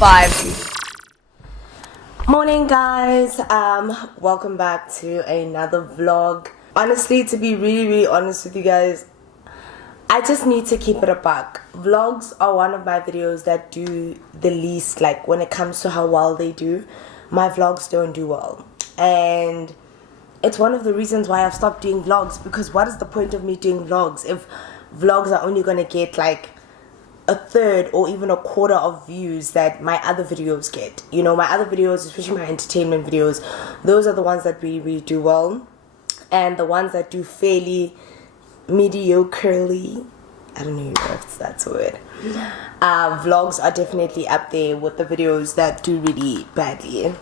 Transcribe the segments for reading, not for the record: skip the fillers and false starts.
5. Morning guys, welcome back to another vlog. Honestly, to be really honest with you guys, I just need to keep it a buck. Vlogs are one of my videos that do the least, like when it comes to how well they do. My vlogs don't do well, and it's one of the reasons why I've stopped doing vlogs, because what is the point of me doing vlogs if vlogs are only gonna get like a third or even a quarter of views that my other videos get. You know, my other videos, especially my entertainment videos, those are the ones that really do well, and the ones that do fairly mediocrely, I don't know if that's a word, vlogs are definitely up there with the videos that do really badly.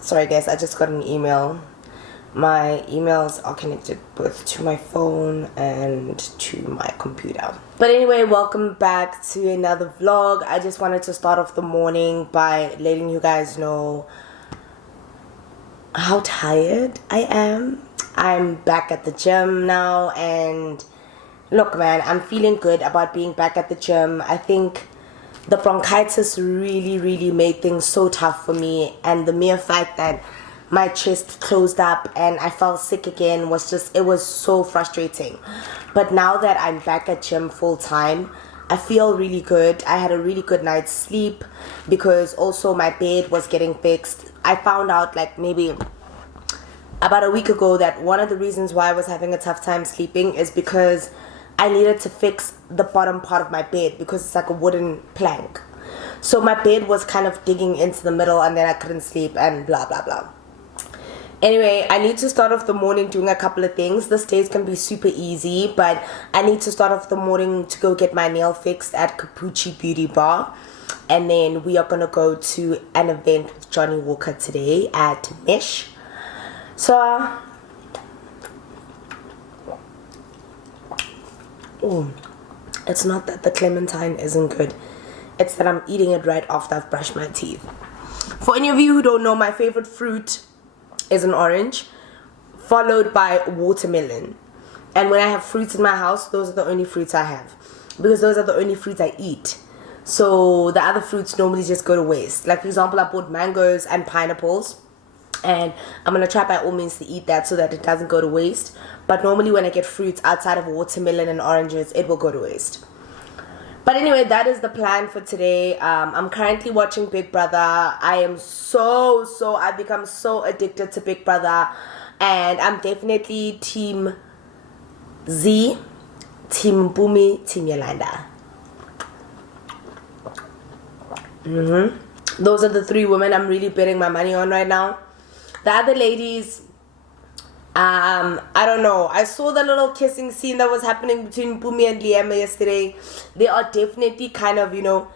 Sorry guys, I just got an email. My emails are connected both to my phone and to my computer. But anyway, welcome back to another vlog. I just wanted to start off the morning by letting you guys know how tired I am. I'm back at the gym now, and look man, I'm feeling good about being back at the gym. I think the bronchitis really made things so tough for me, and the mere fact that my chest closed up and I felt sick again was just, it was so frustrating. But now that I'm back at gym full time, I feel really good. I had a really good night's sleep because also my bed was getting fixed. I found out like maybe about a week ago that one of the reasons why I was having a tough time sleeping is because I needed to fix the bottom part of my bed because it's like a wooden plank. So my bed was kind of digging into the middle, and then I couldn't sleep and blah blah blah. Anyway, I need to start off the morning doing a couple of things. This day is going to be super easy, but I need to start off the morning to go get my nail fixed at Capucci Beauty Bar. And then we are going to go to an event with Johnny Walker today at Mish. So, it's not that the clementine isn't good. It's that I'm eating it right after I've brushed my teeth. For any of you who don't know, my favorite fruit is an orange, followed by watermelon. And when I have fruits in my house, those are the only fruits I have, because those are the only fruits I eat. So the other fruits normally just go to waste. Like for example, I bought mangoes and pineapples, and I'm gonna try by all means to eat that so that it doesn't go to waste. But normally when I get fruits outside of watermelon and oranges, it will go to waste. But anyway, that is the plan for today. I'm currently watching Big Brother. I am I've become so addicted to Big Brother. And I'm definitely Team Z, Team Bumi, Team Yolanda. Those are the three women I'm really betting my money on right now. The other ladies, I don't know. I saw the little kissing scene that was happening between Bumi and Liam yesterday. They are definitely kind of, you know,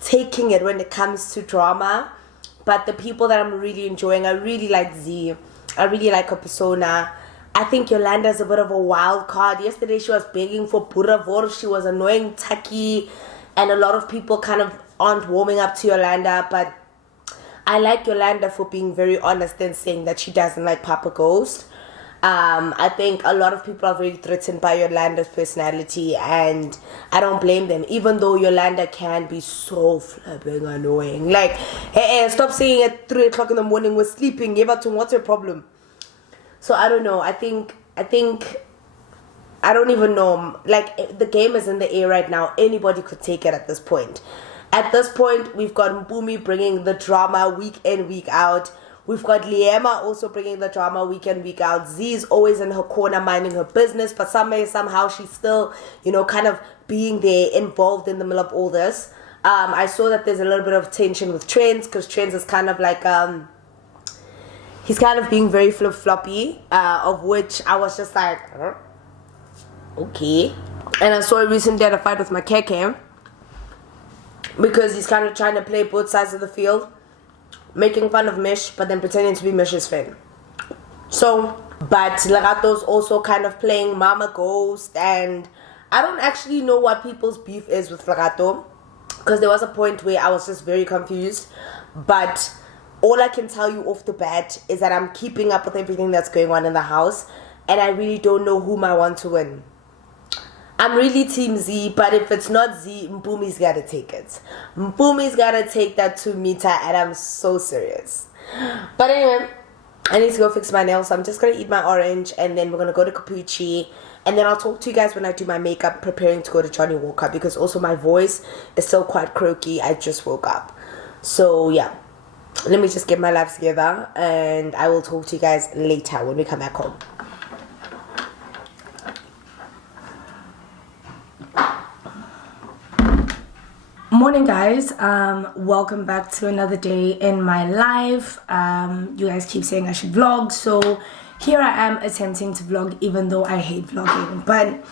taking it when it comes to drama. But the people that I'm really enjoying, I really like Z. I really like her persona. I think Yolanda's a bit of a wild card. Yesterday she was begging for Buravor. She was annoying Taki. And a lot of people kind of aren't warming up to Yolanda. But I like Yolanda for being very honest and saying that she doesn't like Papa Ghost. I think a lot of people are very threatened by Yolanda's personality, and I don't blame them, even though Yolanda can be so flipping annoying. Like, hey, stop saying at 3 o'clock in the morning we're sleeping. What's your problem? So I don't know. I think I don't even know. Like, the game is in the air right now. Anybody could take it at this point. At this point, we've got Mpumi bringing the drama week in, week out. We've got Liema also bringing the drama week in, week out. Z is always in her corner minding her business, but somehow she's still, you know, kind of being there, involved in the middle of all this. I saw that there's a little bit of tension with Trends, because Trends is kind of like, he's kind of being very flip-floppy, of which I was just like, okay. And I saw recently had a fight with my Keke, because he's kind of trying to play both sides of the field, making fun of Mish, but then pretending to be Mish's friend. So, but Lerato's also kind of playing Mama Ghost, and I don't actually know what people's beef is with Lerato, because there was a point where I was just very confused. But all I can tell you off the bat is that I'm keeping up with everything that's going on in the house, and I really don't know whom I want to win. I'm really Team Z, but if it's not Z, Mpumi's gotta take it. Mpumi's gotta take that 2 meter, and I'm so serious. But anyway, I need to go fix my nails, so I'm just gonna eat my orange, and then we're gonna go to Capucci, and then I'll talk to you guys when I do my makeup, preparing to go to Johnny Walker, because also my voice is still quite croaky. I just woke up. So yeah, let me just get my life together, and I will talk to you guys later when we come back home. Morning, guys. Welcome back to another day in my life. You guys keep saying I should vlog, so here I am attempting to vlog, even though I hate vlogging. But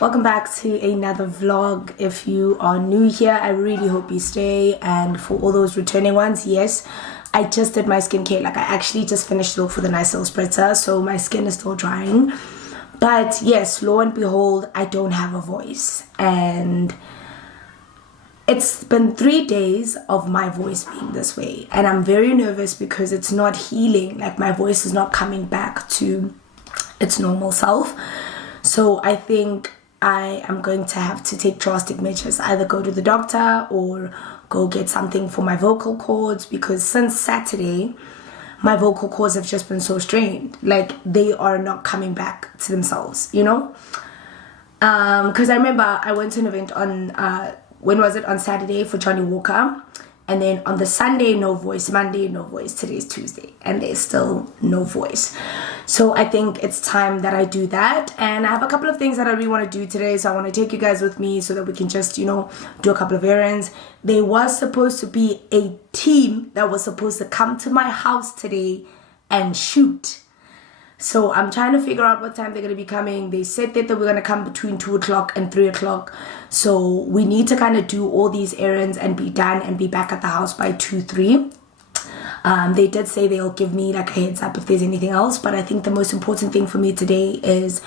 welcome back to another vlog. If you are new here, I really hope you stay, and for all those returning ones, yes, I just did my skincare. Like, I actually just finished it off with a nice little spritzer, so my skin is still drying. But yes, lo and behold, I don't have a voice, and it's been 3 days of my voice being this way, and I'm very nervous because it's not healing. Like, my voice is not coming back to its normal self. So I think I am going to have to take drastic measures, either go to the doctor or go get something for my vocal cords, because since Saturday my vocal cords have just been so strained. Like, they are not coming back to themselves, you know. Because I remember I went to an event on when was it, on Saturday for Johnny Walker, and then on the Sunday no voice, Monday no voice, today's Tuesday, and there's still no voice. So I think it's time that I do that, and I have a couple of things that I really want to do today, so I want to take you guys with me so that we can just, you know, do a couple of errands. There was supposed to be a team that was supposed to come to my house today and shoot. So I'm trying to figure out what time they're going to be coming. They said that they were going to come between 2 o'clock and 3 o'clock. So we need to kind of do all these errands and be done and be back at the house by 2, 3. They did say they'll give me like a heads up if there's anything else. But I think the most important thing for me today is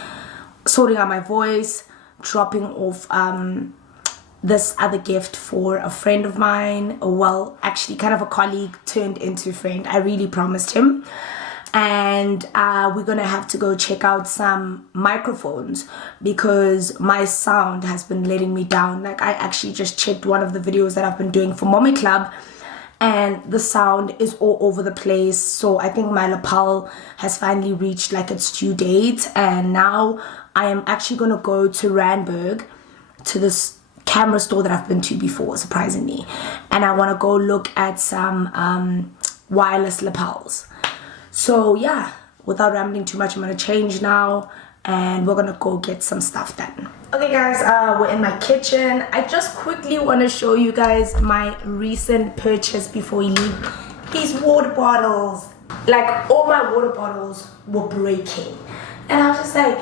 sorting out my voice, dropping off this other gift for a friend of mine. Well, actually kind of a colleague turned into a friend. I really promised him. And we're gonna have to go check out some microphones because my sound has been letting me down. Like, I actually just checked one of the videos that I've been doing for Mommy Club, and the sound is all over the place. So I think my lapel has finally reached like its due date, and now I am actually gonna go to Randburg, to this camera store that I've been to before, surprisingly, and I want to go look at some wireless lapels. So yeah, without rambling too much, I'm gonna change now and we're gonna go get some stuff done. Okay guys, we're in my kitchen. I just quickly want to show you guys my recent purchase before we leave. These water bottles, like all my water bottles were breaking, and I was just like,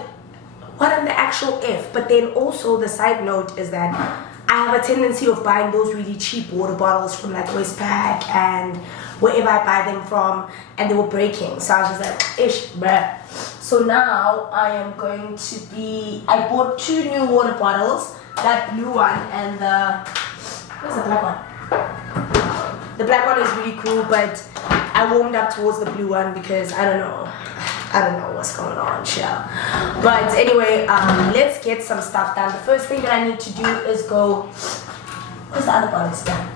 what in the actual F? But then also the side note is that I have a tendency of buying those really cheap water bottles from like Westpac and wherever I buy them from, and they were breaking. So I was just like, ish, bruh. So now I am going to be, I bought 2 new water bottles, that blue one and where's the black one? The black one is really cool, but I warmed up towards the blue one because I don't know what's going on, child. But anyway, let's get some stuff done. The first thing that I need to do is go, where's the other bottles done?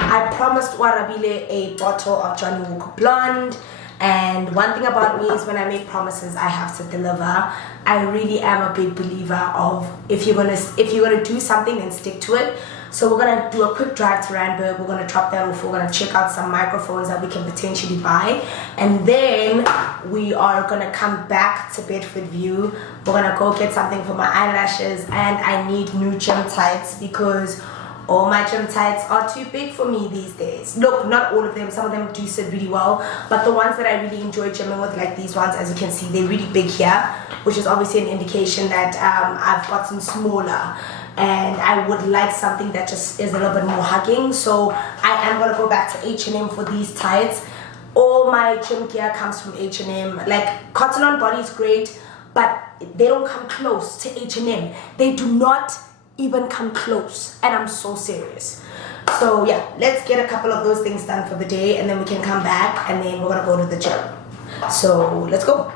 I promised Warabile a bottle of Johnny Walker Blonde, and one thing about me is when I make promises, I have to deliver. I really am a big believer of if you're gonna do something, then stick to it. So we're gonna do a quick drive to Randburg. We're gonna drop that off. We're gonna check out some microphones that we can potentially buy, and then we are gonna come back to Bedford View. We're gonna go get something for my eyelashes, and I need new gym tights because all my gym tights are too big for me these days. Look, not all of them. Some of them do sit really well, but the ones that I really enjoy gymming with, like these ones, as you can see, they're really big here, which is obviously an indication that I've gotten smaller, and I would like something that just is a little bit more hugging. So I am gonna go back to H&M for these tights. All my gym gear comes from H&M. Like, Cotton On Body is great, but they don't come close to H&M. They do not even come close, and I'm so serious. So yeah, let's get a couple of those things done for the day, and then we can come back, and then we're gonna go to the gym. So let's go.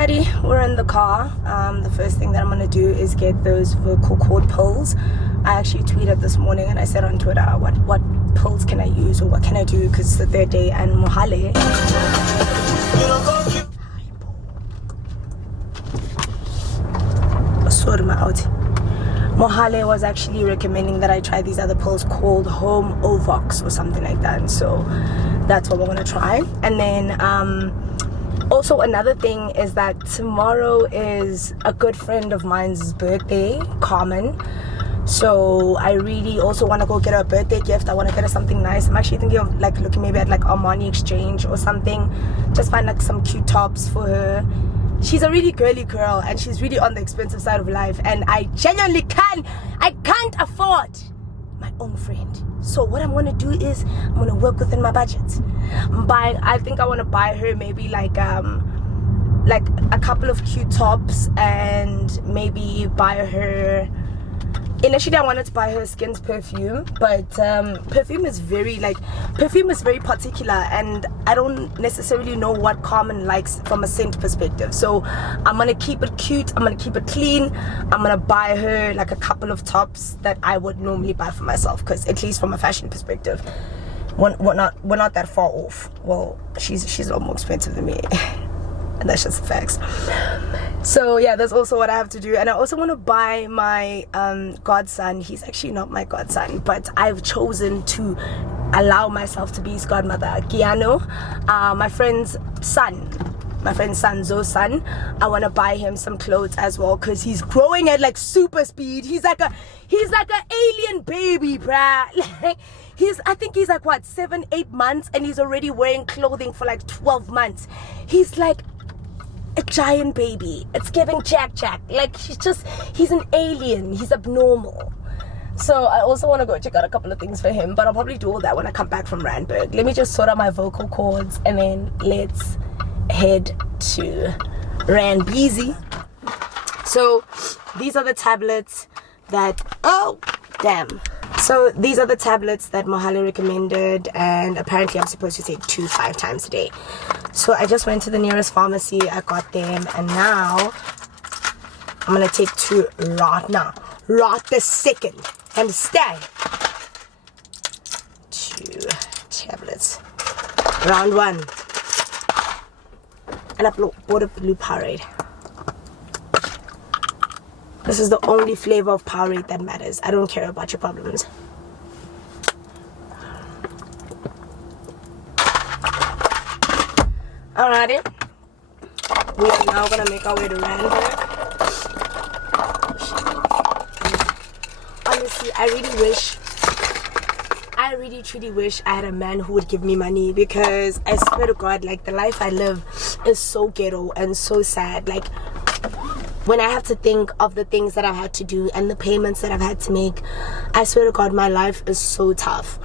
Alrighty, we're in the car. The first thing that I'm gonna do is get those vocal cord pills. I actually tweeted this morning and I said on Twitter, what pills can I use or what can I do, because it's the third day. And Mohale, sorry my out. Mohale was actually recommending that I try these other pills called Home Ovox or something like that. So that's what we're gonna try. And then also another thing is that tomorrow is a good friend of mine's birthday, Carmen. So I really also want to go get her a birthday gift. I want to get her something nice. I'm actually thinking of like looking maybe at like Armani Exchange or something. Just find like some cute tops for her. She's a really girly girl and she's really on the expensive side of life, and I genuinely can't afford my own friend. So what I'm gonna do is I'm gonna work within my budget. I think I want to buy her maybe like a couple of cute tops, and maybe buy her. Initially I wanted to buy her Skin's perfume, but perfume is very particular, and I don't necessarily know what Carmen likes from a scent perspective. So I'm gonna keep it cute, I'm gonna keep it clean. I'm gonna buy her like a couple of tops that I would normally buy for myself, because at least from a fashion perspective, we're not that far off. Well, she's a lot more expensive than me. And that's just facts. So yeah, that's also what I have to do. And I also want to buy my godson. He's actually not my godson, but I've chosen to allow myself to be his godmother. Giano, my friend's son, Zoe's son. I want to buy him some clothes as well, because he's growing at like super speed. He's like an alien baby, bruh. I think he's like what, 7-8 months, and he's already wearing clothing for like 12 months. He's like a giant baby. It's giving Jack. Like he's an alien. He's abnormal. So I also want to go check out a couple of things for him, but I'll probably do all that when I come back from Randburg. Let me just sort out my vocal cords, and then let's head to Randbeezy. So these are the tablets that, so these are the tablets that Mohale recommended, and apparently I'm supposed to take 2 5 times a day. So I just went to the nearest pharmacy, I got them, and now I'm gonna take 2 right now, right this second. Understand? 2 tablets. Round 1. And I bought a blue Powerade. This is the only flavor of Powerade that matters. I don't care about your problems. Alrighty. We are now gonna make our way to Randburg. Honestly, I really truly wish I had a man who would give me money, because I swear to God, like, the life I live is so ghetto and so sad. Like, when I have to think of the things that I've had to do and the payments that I've had to make, I swear to God, my life is so tough.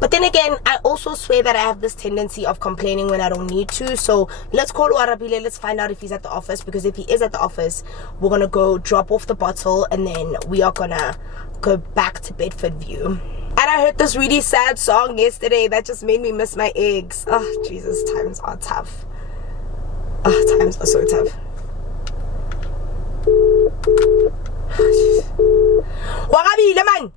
But then again, I also swear that I have this tendency of complaining when I don't need to. So let's call Warabile, let's find out if he's at the office, because if he is at the office, we're gonna go drop off the bottle, and then we are gonna go back to Bedford View. And I heard this really sad song yesterday that just made me miss my eggs. Oh, Jesus, times are tough. Oh, times are so tough. Wakabile man.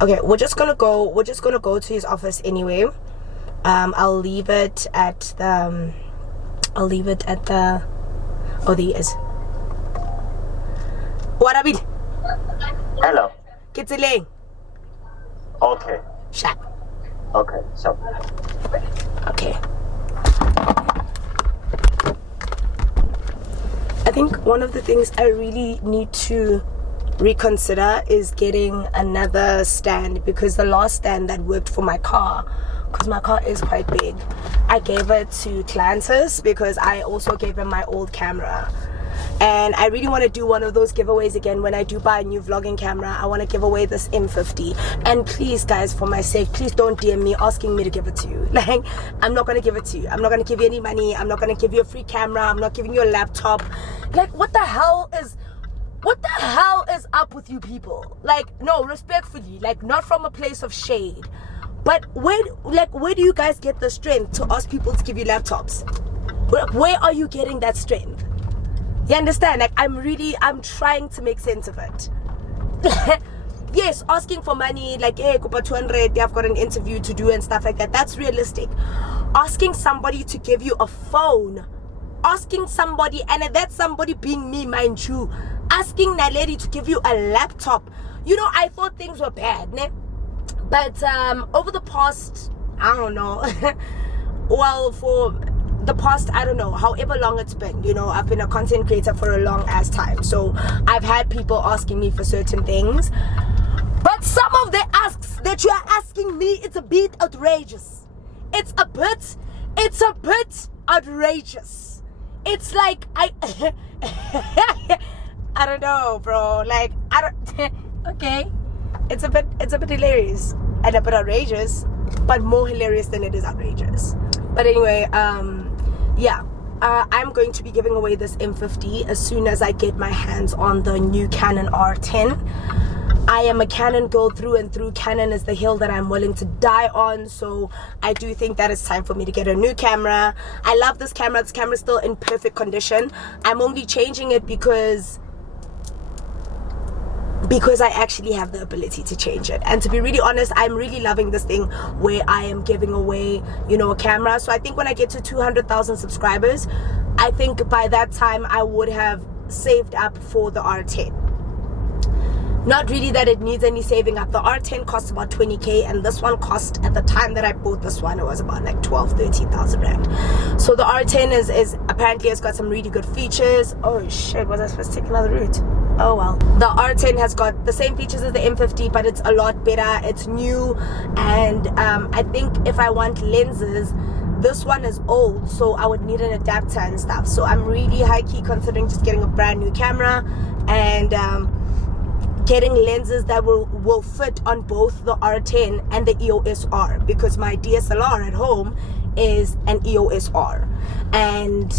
Okay, we're just gonna go to his office anyway. I'll leave it at the oh, there he is. Warabil. Hello. Kitsileng. Okay. Sharp. Okay, so. Okay. I think one of the things I really need to reconsider is getting another stand, because the last stand that worked for my car, because my car is quite big, I gave it to Clantis because I also gave him my old camera. And I really want to do one of those giveaways again. When I do buy a new vlogging camera, I want to give away this M50. And please, guys, for my sake, please don't DM me asking me to give it to you. Like, I'm not going to give it to you. I'm not going to give you any money. I'm not going to give you a free camera. I'm not giving you a laptop. Like, what the hell is up with you people? Like, no, respectfully, like, not from a place of shade, But where do you guys get the strength to ask people to give you laptops? Where are you getting that strength? You understand? Like, I'm trying to make sense of it. Yes, asking for money, like, hey, Kupa 200, I've got an interview to do and stuff like that. That's realistic. Asking somebody to give you a phone, asking somebody, and that's somebody being me, mind you, asking Naledi to give you a laptop. You know, I thought things were bad, ne? But over the past, I don't know, well, for the past, I don't know, however long it's been, you know, I've been a content creator for a long ass time. So I've had people asking me for certain things. But some of the asks that you are asking me, it's a bit outrageous. It's a bit outrageous. It's like, I don't know, bro. Like, okay. It's a bit hilarious and a bit outrageous, but more hilarious than it is outrageous. But anyway, yeah, I'm going to be giving away this M50 as soon as I get my hands on the new Canon R10. I am a Canon girl through and through. Canon is the hill that I'm willing to die on, so I do think that it's time for me to get a new camera. I love this camera. This camera is still in perfect condition. I'm only changing it because I actually have the ability to change it. And to be really honest, I'm really loving this thing where I am giving away, you know, a camera. So I think when I get to 200,000 subscribers, I think by that time I would have saved up for the R10. Not really that it needs any saving up. The R10 costs about 20k, and this one cost, at the time that I bought this one, it was about like 13,000 rand. So the R10 is apparently has got some really good features. Oh shit, was I supposed to take another route? Oh well. The R10 has got the same features as the M50, but it's a lot better. It's new, and I think if I want lenses, this one is old, so I would need an adapter and stuff. So I'm really high-key considering just getting a brand new camera and getting lenses that will fit on both the R10 and the EOS R, because my DSLR at home is an EOS R. And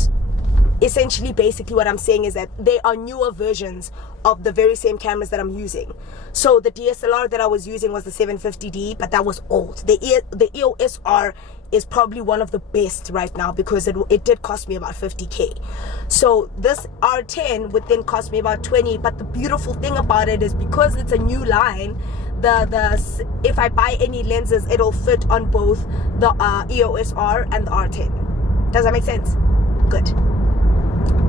essentially, basically what I'm saying is that they are newer versions of the very same cameras that I'm using. So the DSLR that I was using was the 750D, but that was old. The EOS R is probably one of the best right now, because it did cost me about 50k. So this R10 would then cost me about 20. But the beautiful thing about it is, because it's a new line, if I buy any lenses, it'll fit on both the EOS R and the R10. Does that make sense? Good.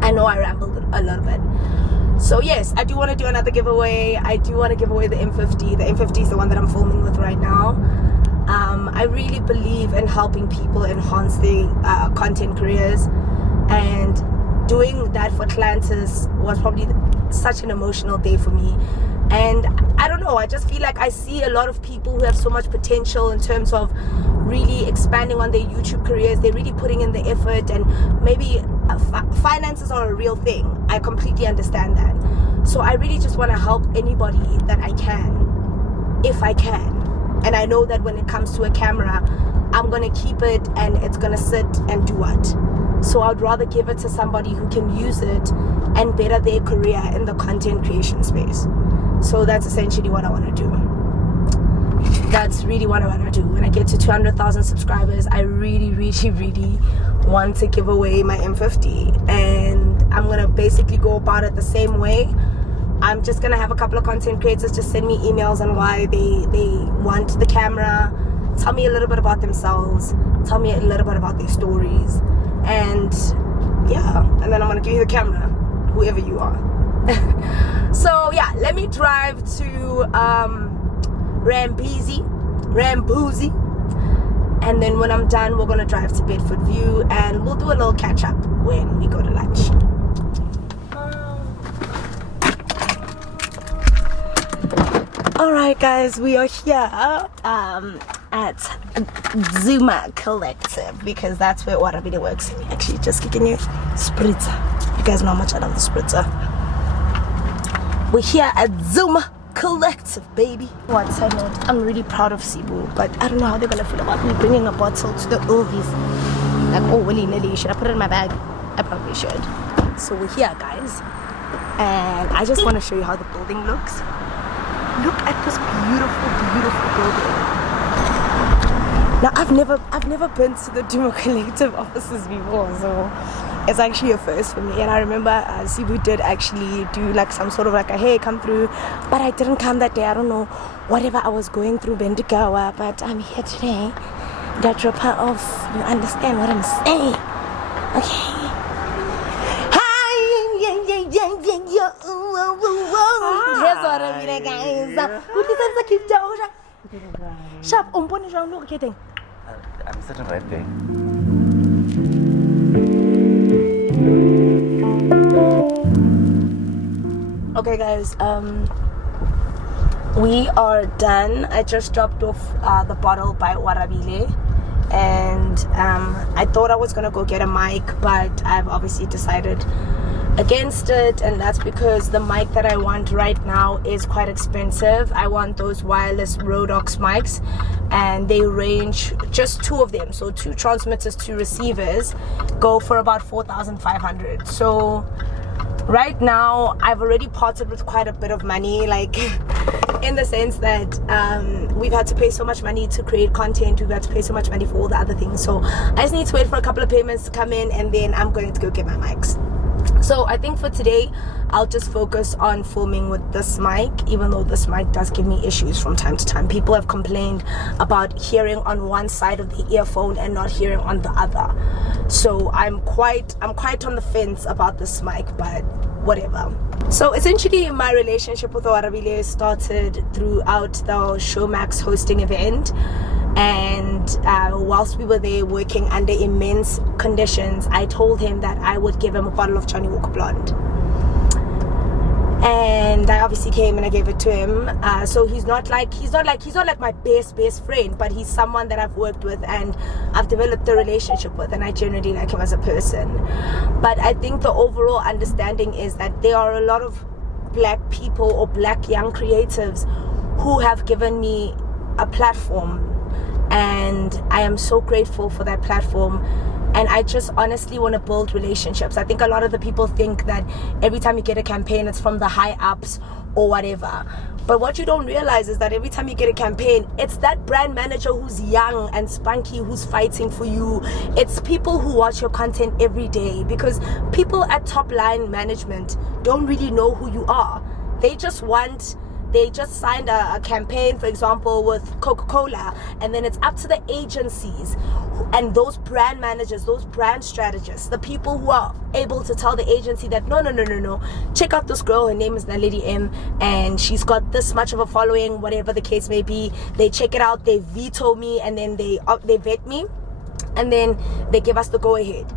I know I rambled a little bit. So yes, I do want to do another giveaway. I do want to give away the M50. The M50 is the one that I'm filming with right now. I really believe in helping people enhance their content careers, and doing that for Atlantis was probably such an emotional day for me. And I don't know, I just feel like I see a lot of people who have so much potential in terms of really expanding on their YouTube careers. They're really putting in the effort, and maybe finances are a real thing. I completely understand that. So I really just want to help anybody that I can, if I can. And I know that when it comes to a camera, I'm going to keep it and it's going to sit and do what? So I'd rather give it to somebody who can use it and better their career in the content creation space. So that's essentially what I want to do. That's really what I want to do. When I get to 200,000 subscribers, I really, really, really want to give away my M50. And I'm going to basically go about it the same way. I'm just going to have a couple of content creators just send me emails on why they want the camera, tell me a little bit about themselves, tell me a little bit about their stories, and yeah, and then I'm going to give you the camera, whoever you are. So yeah, let me drive to Ramboozy, and then when I'm done, we're going to drive to Bedford View, and we'll do a little catch up when we go to lunch. Alright guys, we are here at Zuma Collective, because that's where Warabida works. Actually, just kicking you spritzer. You guys know how much I love the spritzer. We're here at Zuma Collective, baby. One side note, I'm really proud of Cebu, but I don't know how they're gonna feel about me bringing a bottle to the Ovies. Like, oh, willy-nilly, should I put it in my bag? I probably should. So we're here, guys, and I just want to show you how the building looks. Look at this beautiful, beautiful building. Now I've never been to the Duma Collective offices before, so it's actually a first for me. And I remember Sibu did actually do like some sort of like a hey, come through, but I didn't come that day. I don't know, whatever I was going through Bendigawa, but I'm here today. That drop her off. You understand what I'm saying? Okay. Hi, yeah. Here's what I mean, guys. What is that? Keep down. Sharp, look at it. I'm sitting right there. Okay, guys. We are done. I just dropped off the bottle by Warabile, and I thought I was gonna go get a mic, but I've obviously decided against it, and that's because the mic that I want right now is quite expensive. I want those wireless Rodox mics, and they range, just two of them, so 2 transmitters, 2 receivers, go for about 4,500. So right now I've already parted with quite a bit of money, like in the sense that we've had to pay so much money to create content, we've had to pay so much money for all the other things. So I just need to wait for a couple of payments to come in, and then I'm going to go get my mics. So I think for today I'll just focus on filming with this mic, even though this mic does give me issues from time to time. People have complained about hearing on one side of the earphone and not hearing on the other. So I'm quite on the fence about this mic, but whatever. So essentially my relationship with Warabile started throughout the Showmax hosting event. And whilst we were there working under immense conditions, I told him that I would give him a bottle of Johnny Walker Blonde. And I obviously came and I gave it to him. So he's not like my best friend, but he's someone that I've worked with and I've developed a relationship with, and I generally like him as a person. But I think the overall understanding is that there are a lot of black people or black young creatives who have given me a platform, and I am so grateful for that platform. And I just honestly want to build relationships. I think a lot of the people think that every time you get a campaign, it's from the high ups or whatever. But what you don't realize is that every time you get a campaign, it's that brand manager who's young and spunky who's fighting for you. It's people who watch your content every day, because people at top line management don't really know who you are. They just signed a campaign, for example, with Coca-Cola, and then it's up to the agencies and those brand managers, those brand strategists, the people who are able to tell the agency that no, check out this girl, her name is Naledi M, and she's got this much of a following, whatever the case may be. They check it out, they veto me, and then they vet me, and then they give us the go ahead.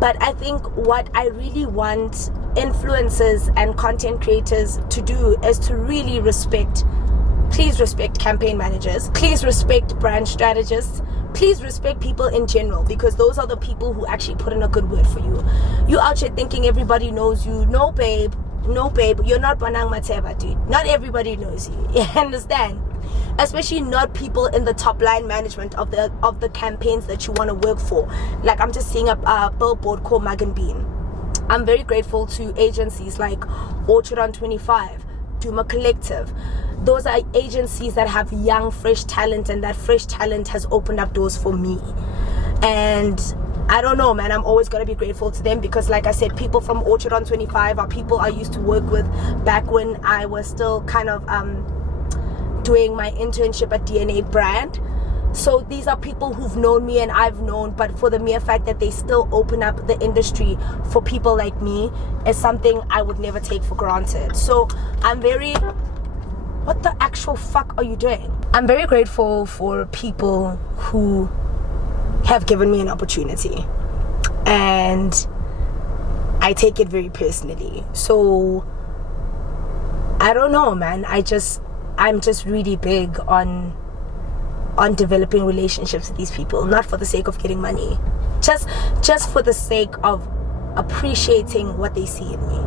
But I think what I really want influencers and content creators to do is to really please respect campaign managers, please respect brand strategists, please respect people in general, because those are the people who actually put in a good word for you. You out here thinking everybody knows you. No babe, you're not Banang Mateva, dude. Not everybody knows you. You understand? Especially not people in the top line management of the campaigns that you want to work for. Like, I'm just seeing a billboard called Mug and Bean. I'm very grateful to agencies like Orchard on 25, Duma Collective. Those are agencies that have young, fresh talent, and that fresh talent has opened up doors for me. And I don't know, man, I'm always going to be grateful to them, because like I said, people from Orchard on 25 are people I used to work with back when I was still kind of doing my internship at DNA Brand. So these are people who've known me and I've known, but for the mere fact that they still open up the industry for people like me is something I would never take for granted. So what the actual fuck are you doing? I'm very grateful for people who have given me an opportunity, and I take it very personally. So I don't know, man. I'm just really big on developing relationships with these people, not for the sake of getting money, just for the sake of appreciating what they see in me.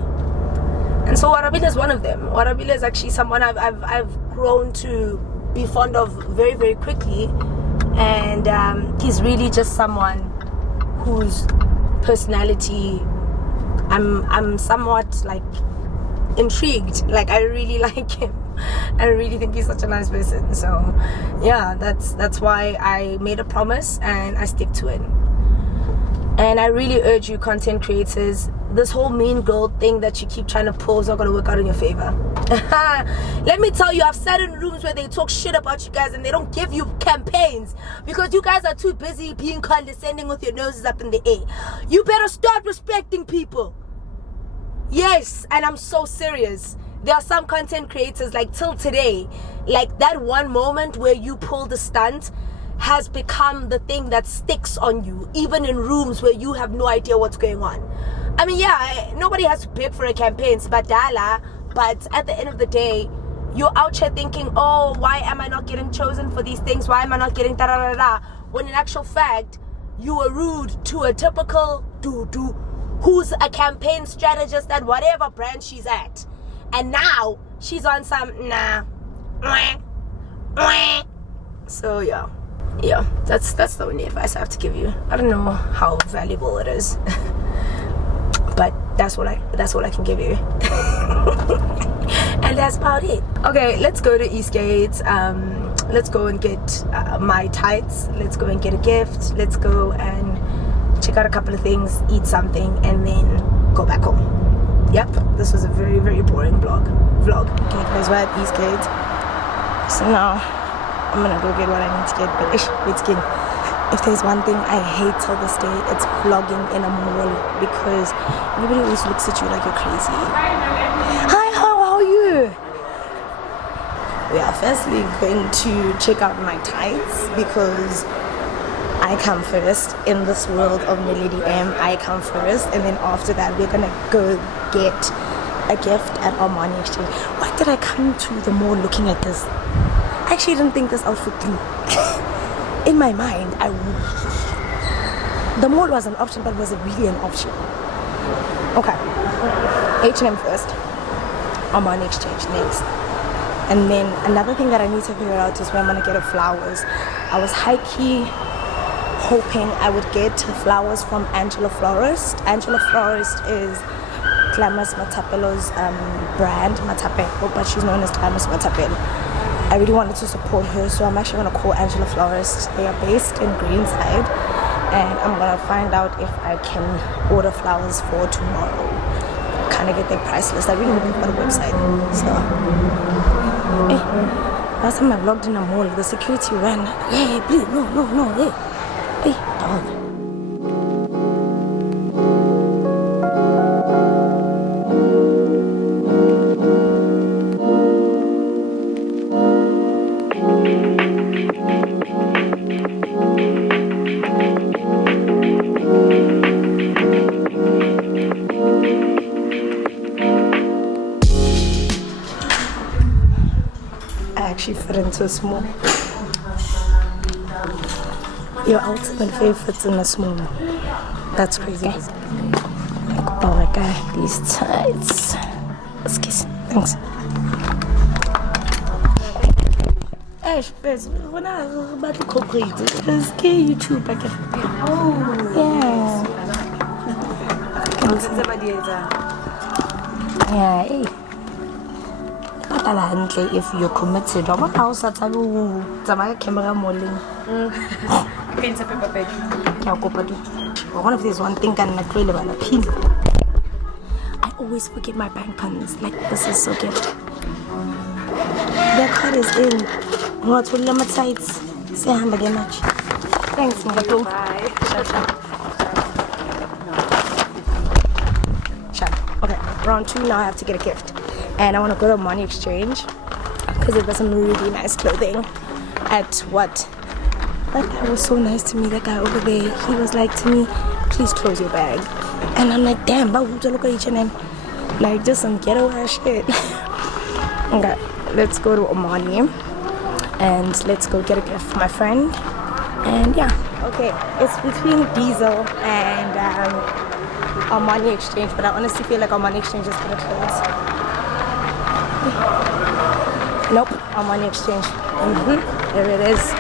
And so Warabile is one of them. Warabile is actually someone I've grown to be fond of very, very quickly, and he's really just someone whose personality I'm somewhat like intrigued. Like, I really like him. I really think he's such a nice person. So yeah, that's why I made a promise and I stick to it. And I really urge you, content creators, this whole mean girl thing that you keep trying to pull is not going to work out in your favor. Let me tell you, I've sat in rooms where they talk shit about you guys and they don't give you campaigns because you guys are too busy being condescending with your noses up in the air. You better start respecting people. Yes, and I'm so serious. There are some content creators, like till today, like that one moment where you pull the stunt has become the thing that sticks on you, even in rooms where you have no idea what's going on. I mean, yeah, nobody has to beg for a campaign, it's badala, but at the end of the day, you're out here thinking, oh, why am I not getting chosen for these things? Why am I not getting da-da-da-da? When in actual fact, you were rude to a typical doo-doo who's a campaign strategist at whatever brand she's at. And now, she's on some, nah, so yeah. Yeah, that's the only advice I have to give you. I don't know how valuable it is, but that's what I can give you. And that's about it. Okay, let's go to Eastgate. Let's go and get my tights. Let's go and get a gift. Let's go and check out a couple of things, eat something, and then go back home. Yep, this was a very, very boring vlog. Okay guys, we're at Eastgate. So now I'm gonna go get what I need to get, but it's good. If there's one thing I hate till this day, it's vlogging in a mall because everybody always looks at you like you're crazy. Hi, how are you? We are firstly going to check out my tights because I come first in this world of Naledi M. I come first, and then after that we're gonna go get a gift at Armani Exchange. Why did I come to the mall looking at this? I actually didn't think this outfit can. In my mind, the mall was an option, but was it really an option? Okay, H&M first, Armani Exchange next, and then another thing that I need to figure out is where I'm gonna get her flowers. I was high-key hoping I would get flowers from Angela Florist. Angela Florist is Glamorous Matapelo's brand, Matapelo, but she's known as Glamorous Matapelo. I really wanted to support her, so I'm actually going to call Angela Florist. They are based in Greenside, and I'm going to find out if I can order flowers for tomorrow. Kind of get their price list. I really hope they've got a website. So, hey, last time I vlogged in a mall, the security ran. Hey, please, no, hey, dog. Fit into a small. Your ultimate fave fits in a small. That's crazy. Oh my god, these tights. Let's kiss. Thanks. Hey, Spitz, when I was about to cooperate, just get YouTube again. Oh, yeah. Yeah, hey. If you're committed, or what house at a camera modeling. Paint a paper bag. One of these one thing can not really well appeal. I always forget my bank puns. Like, this is so good. Their card is in. What will limit sites? Say ham again much. Thanks, Naledi. Bye. Shut. Okay, round 2 now I have to get a gift. And I want to go to Armani Exchange because they've got some really nice clothing at what? That guy was so nice to me, that guy over there. He was like to me, please close your bag. And I'm like, damn, but who's look at H&M? Like, just some ghetto ass shit. Okay, let's go to Armani and let's go get a gift for my friend. And yeah, okay, it's between Diesel and Armani Exchange, but I honestly feel like Armani Exchange is better clothes. Nope, Armani Exchange. There it is.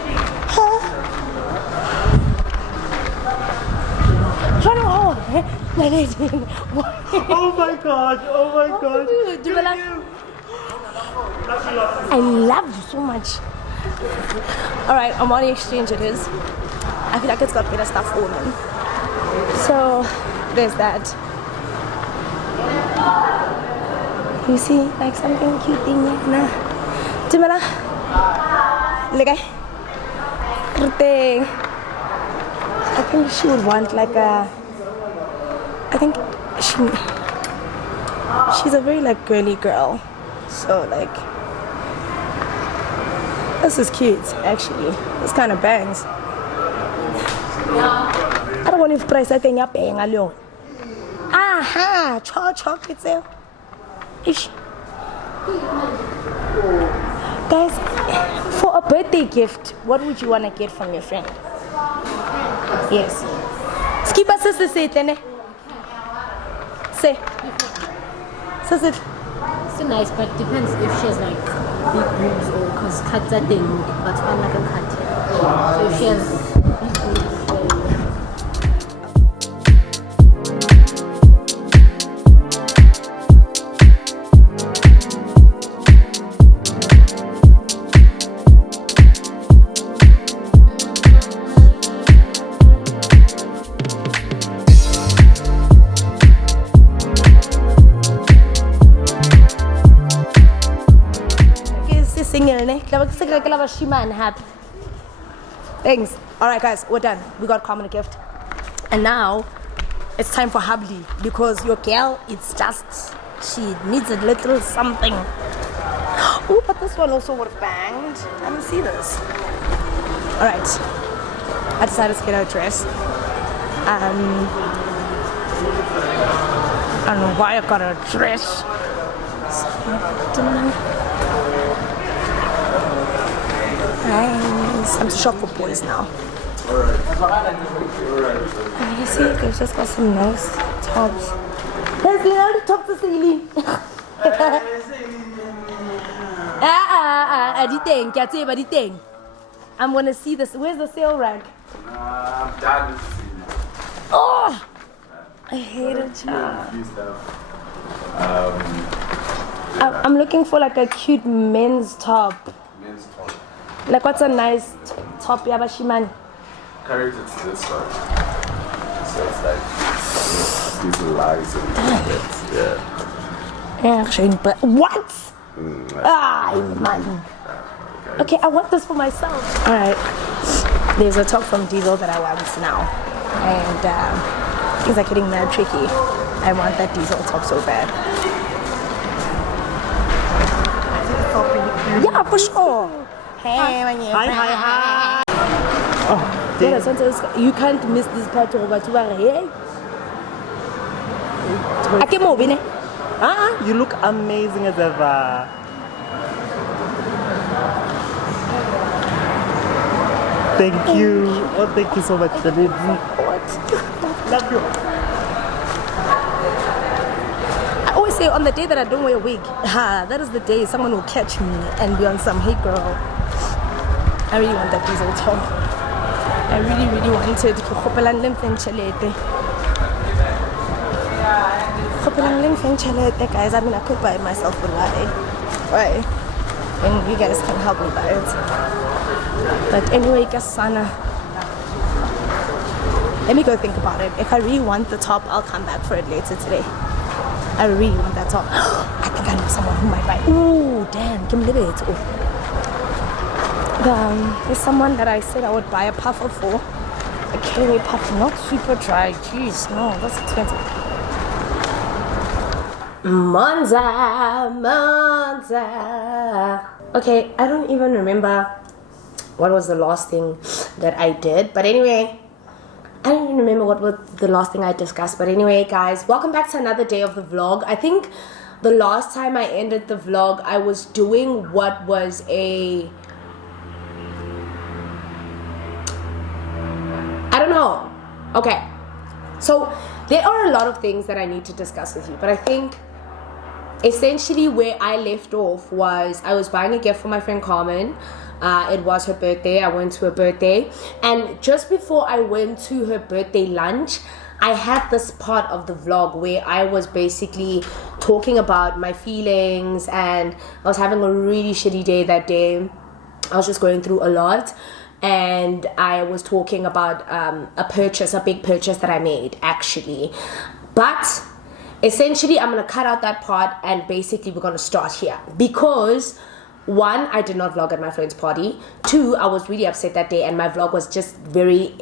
Oh my god, oh my god. I love you so much. Alright, Omani Exchange it is. I feel like it's got better stuff for women. So, there's that. You see, like something cute thing, nah. Timala. Legay. I think she would want like a. I think she's a very like girly girl. So like, this is cute actually. This kind of bangs. I don't want to price I think you're paying alone. Aha, chocolate sale. Ish. Guys, for a birthday gift, what would you want to get from your friend? Yes. Skip us sister say tene. Say. Sister. It's nice, but depends if she has like big boobs or because cats are thing, but I'm like a cat. So if she has big boobs, Thanks. Alright guys, we're done. We got common gift. And now it's time for Hubly because your girl, it's just she needs a little something. Oh, but this one also would have banged. I didn't see this. Alright. I decided to get her a dress. I don't know why I got her a dress. Nice. I'm too shop for boys now. You see, they've just got some nice tops. There's the top to Celine. I'm gonna see this. Where's the sale rack? I'm done with Celine. Oh! I hate it, I'm looking for like a cute men's top. Men's top. Like what's a nice top, Yabashiman? Carry it to this one. So it's like these lies and yeah. Actually, but what? Man. Okay, I want this for myself. Alright. There's a top from Diesel that I want now. And things are getting mad tricky. I want that Diesel top so bad. Yeah, for sure. Hey, hi. Oh, you can't miss this part over to hey. You look amazing as ever. Thank you. Oh, thank you so much, Naledi. Love you. I always say on the day that I don't wear a wig, that is the day someone will catch me and be on some hey girl. I really want that Diesel top. I really want it. Guys, I mean I could buy it myself, but why? And you guys can help me buy it. But anyway, Kasana. Let me go think about it. If I really want the top, I'll come back for it later today. I really want that top. I think I know someone who might buy. Ooh, damn, give me a bit. There's someone that I said I would buy a puffer for. A kiwi puffer, not super dry. Jeez, no, that's expensive. Monza. Okay, I don't even remember what was the last thing that I did. But anyway, I don't even remember what was the last thing I discussed. But anyway, guys, welcome back to another day of the vlog. I think the last time I ended the vlog, I was doing what was I don't know. Okay, so there are a lot of things that I need to discuss with you, but I think essentially where I left off was I was buying a gift for my friend Carmen. It was her birthday. I went to her birthday, and just before I went to her birthday lunch, I had this part of the vlog where I was basically talking about my feelings, and I was having a really shitty day that day. I was just going through a lot, and I was talking about a big purchase that I made actually. But essentially I'm gonna cut out that part, and basically we're gonna start here because 1, I did not vlog at my friend's party. 2, I was really upset that day, and my vlog was just very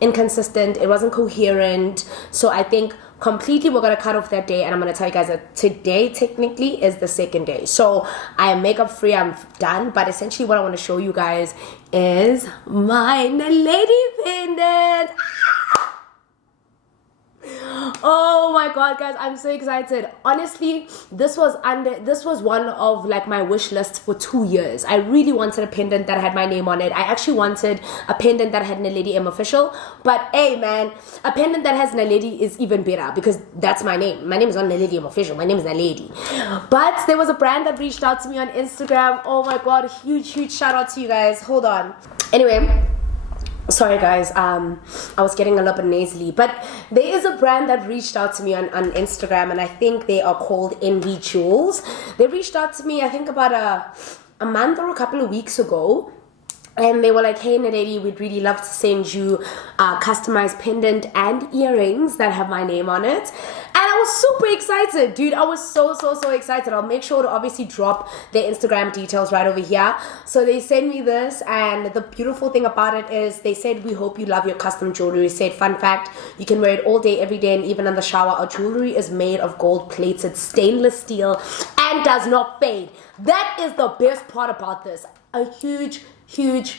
inconsistent. It wasn't coherent. So I think completely we're gonna cut off that day, and I'm gonna tell you guys that today technically is the second day. So I am makeup free, I'm done. But essentially what I want to show you guys is my Naledi pendant. Oh my god, guys, I'm so excited. Honestly, this was one of like my wish lists for 2 years. I really wanted a pendant that had my name on it. I actually wanted a pendant that had Naledi M official. But hey man, a pendant that has Naledi is even better because that's my name. My name is not Naledi M official. My name is Naledi. But there was a brand that reached out to me on Instagram. Oh my god, huge shout out to you guys. Hold on. Anyway, sorry guys, I was getting a little bit nasally, but there is a brand that reached out to me on Instagram, and I think they are called ENQUIRIES. They reached out to me I think about a month or a couple of weeks ago, and they were like, hey Naledi, we'd really love to send you a customized pendant and earrings that have my name on it. And I was super excited, dude. I was so excited. I'll make sure to obviously drop their Instagram details right over here. So they sent me this, and the beautiful thing about it is they said, we hope you love your custom jewelry. They said, fun fact, you can wear it all day, every day, and even in the shower. Our jewelry is made of gold-plated stainless steel and does not fade. That is the best part about this. A huge thank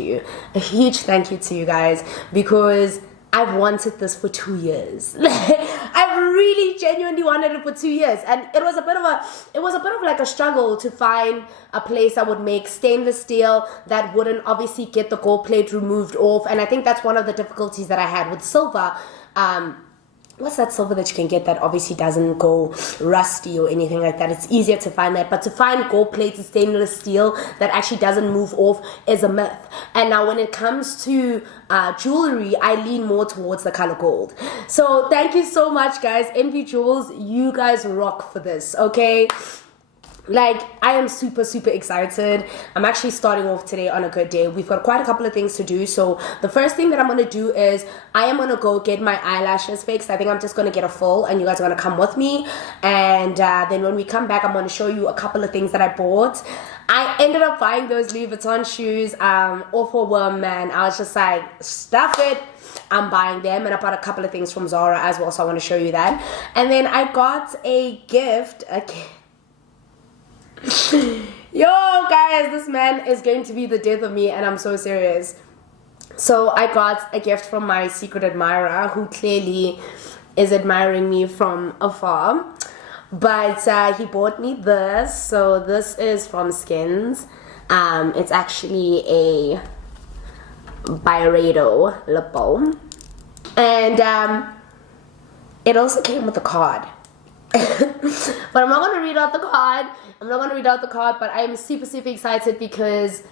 you. A huge thank you to you guys, because I've wanted this for 2 years. I've really genuinely wanted it for 2 years, and it was a bit of like a struggle to find a place that would make stainless steel that wouldn't obviously get the gold plate removed off. And I think that's one of the difficulties that I had with silver. What's that silver that you can get that obviously doesn't go rusty or anything like that? It's easier to find that, but to find gold plated stainless steel that actually doesn't move off is a myth. And now when it comes to jewelry, I lean more towards the color gold. So thank you so much guys. NV Jewels, you guys rock for this, okay? Like, I am super excited. I'm actually starting off today on a good day. We've got quite a couple of things to do. So the first thing that I'm going to do is I am going to go get my eyelashes fixed. I think I'm just going to get a full, and you guys are going to come with me. And then when we come back, I'm going to show you a couple of things that I bought. I ended up buying those Louis Vuitton shoes off a whim, man. I was just like, stuff it. I'm buying them. And I bought a couple of things from Zara as well, so I want to show you that. And then I got a gift. Yo guys, this man is going to be the death of me, and I'm so serious. So I got a gift from my secret admirer, who clearly is admiring me from afar. But he bought me this. So this is from Skins. It's actually a Byredo lip balm, and it also came with a card. But I'm not going to read out the card. But I am super excited because,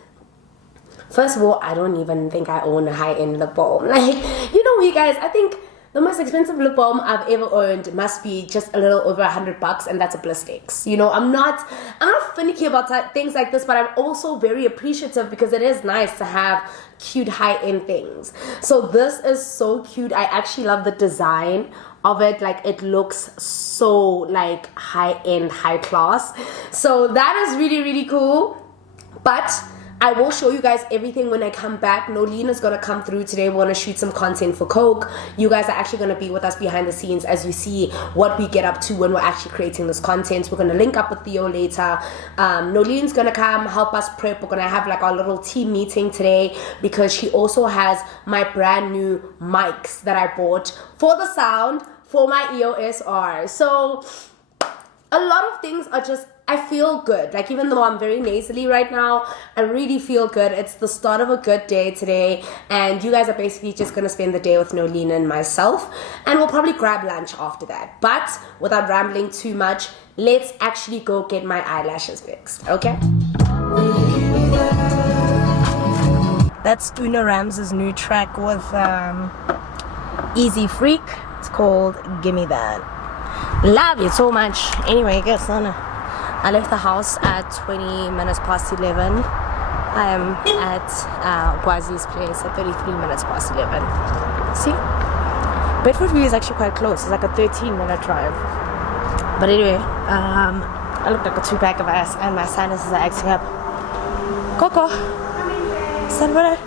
first of all, I don't even think I own a high-end lip balm. Like, you know, you guys, I think the most expensive lip balm I've ever owned must be just a little over $100, and that's a Blistex. You know, I'm not finicky about things like this, but I'm also very appreciative because it is nice to have cute high-end things. So this is so cute. I actually love the design of it. Like, it looks so like high-end, high class. So that is really cool. But I will show you guys everything when I come back. Nolina's gonna come through today. We're gonna shoot some content for Coke. You guys are actually gonna be with us behind the scenes as you see what we get up to when we're actually creating this content. We're gonna link up with Theo later. Nolina's gonna come help us prep. We're gonna have like our little team meeting today because she also has my brand new mics that I bought for the sound for my EOS R. So a lot of things are just, I feel good. Like, even though I'm very nasally right now, I really feel good. It's the start of a good day today, and you guys are basically just gonna spend the day with Nolina and myself, and we'll probably grab lunch after that. But without rambling too much, let's actually go get my eyelashes fixed, okay? That's Una Rams's new track with Easy Freak. It's called Gimme That. Love you so much. Anyway, guys, I left the house at 20 minutes past 11. I am at Gwazi's place at 33 minutes past 11. See? Bedford View is actually quite close. It's like a 13-minute drive. But anyway, I look like a 2-pack of ass and my sinuses are acting up. Coco. Salvador.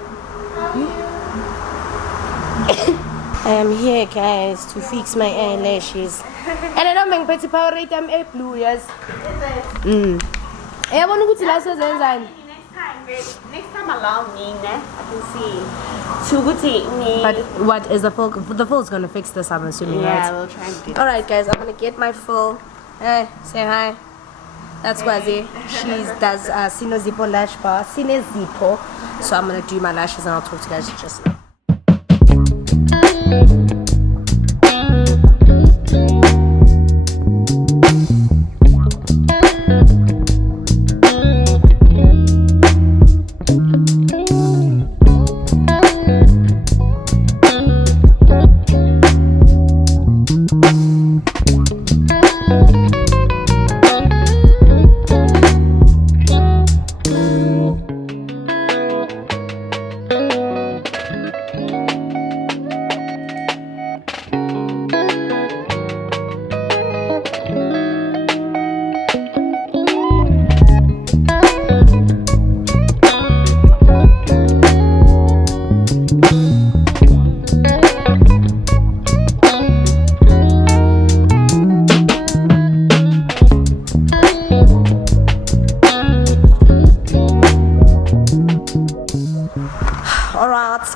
I am here, guys, to fix my eyelashes. And I don't make pretty power rate. I'm a blue, yes. I want to go to lashes and Next time allow me, I can see. To go take me. But what is the full? The full's gonna fix this, I'm assuming, Yeah, right? we'll try and get. Alright, guys, I'm gonna get my full. Hey, say hi. That's Gwazi. She does Sino Zippo lash bar. Sino Zippo. So I'm gonna do my lashes and I'll talk to you guys just now.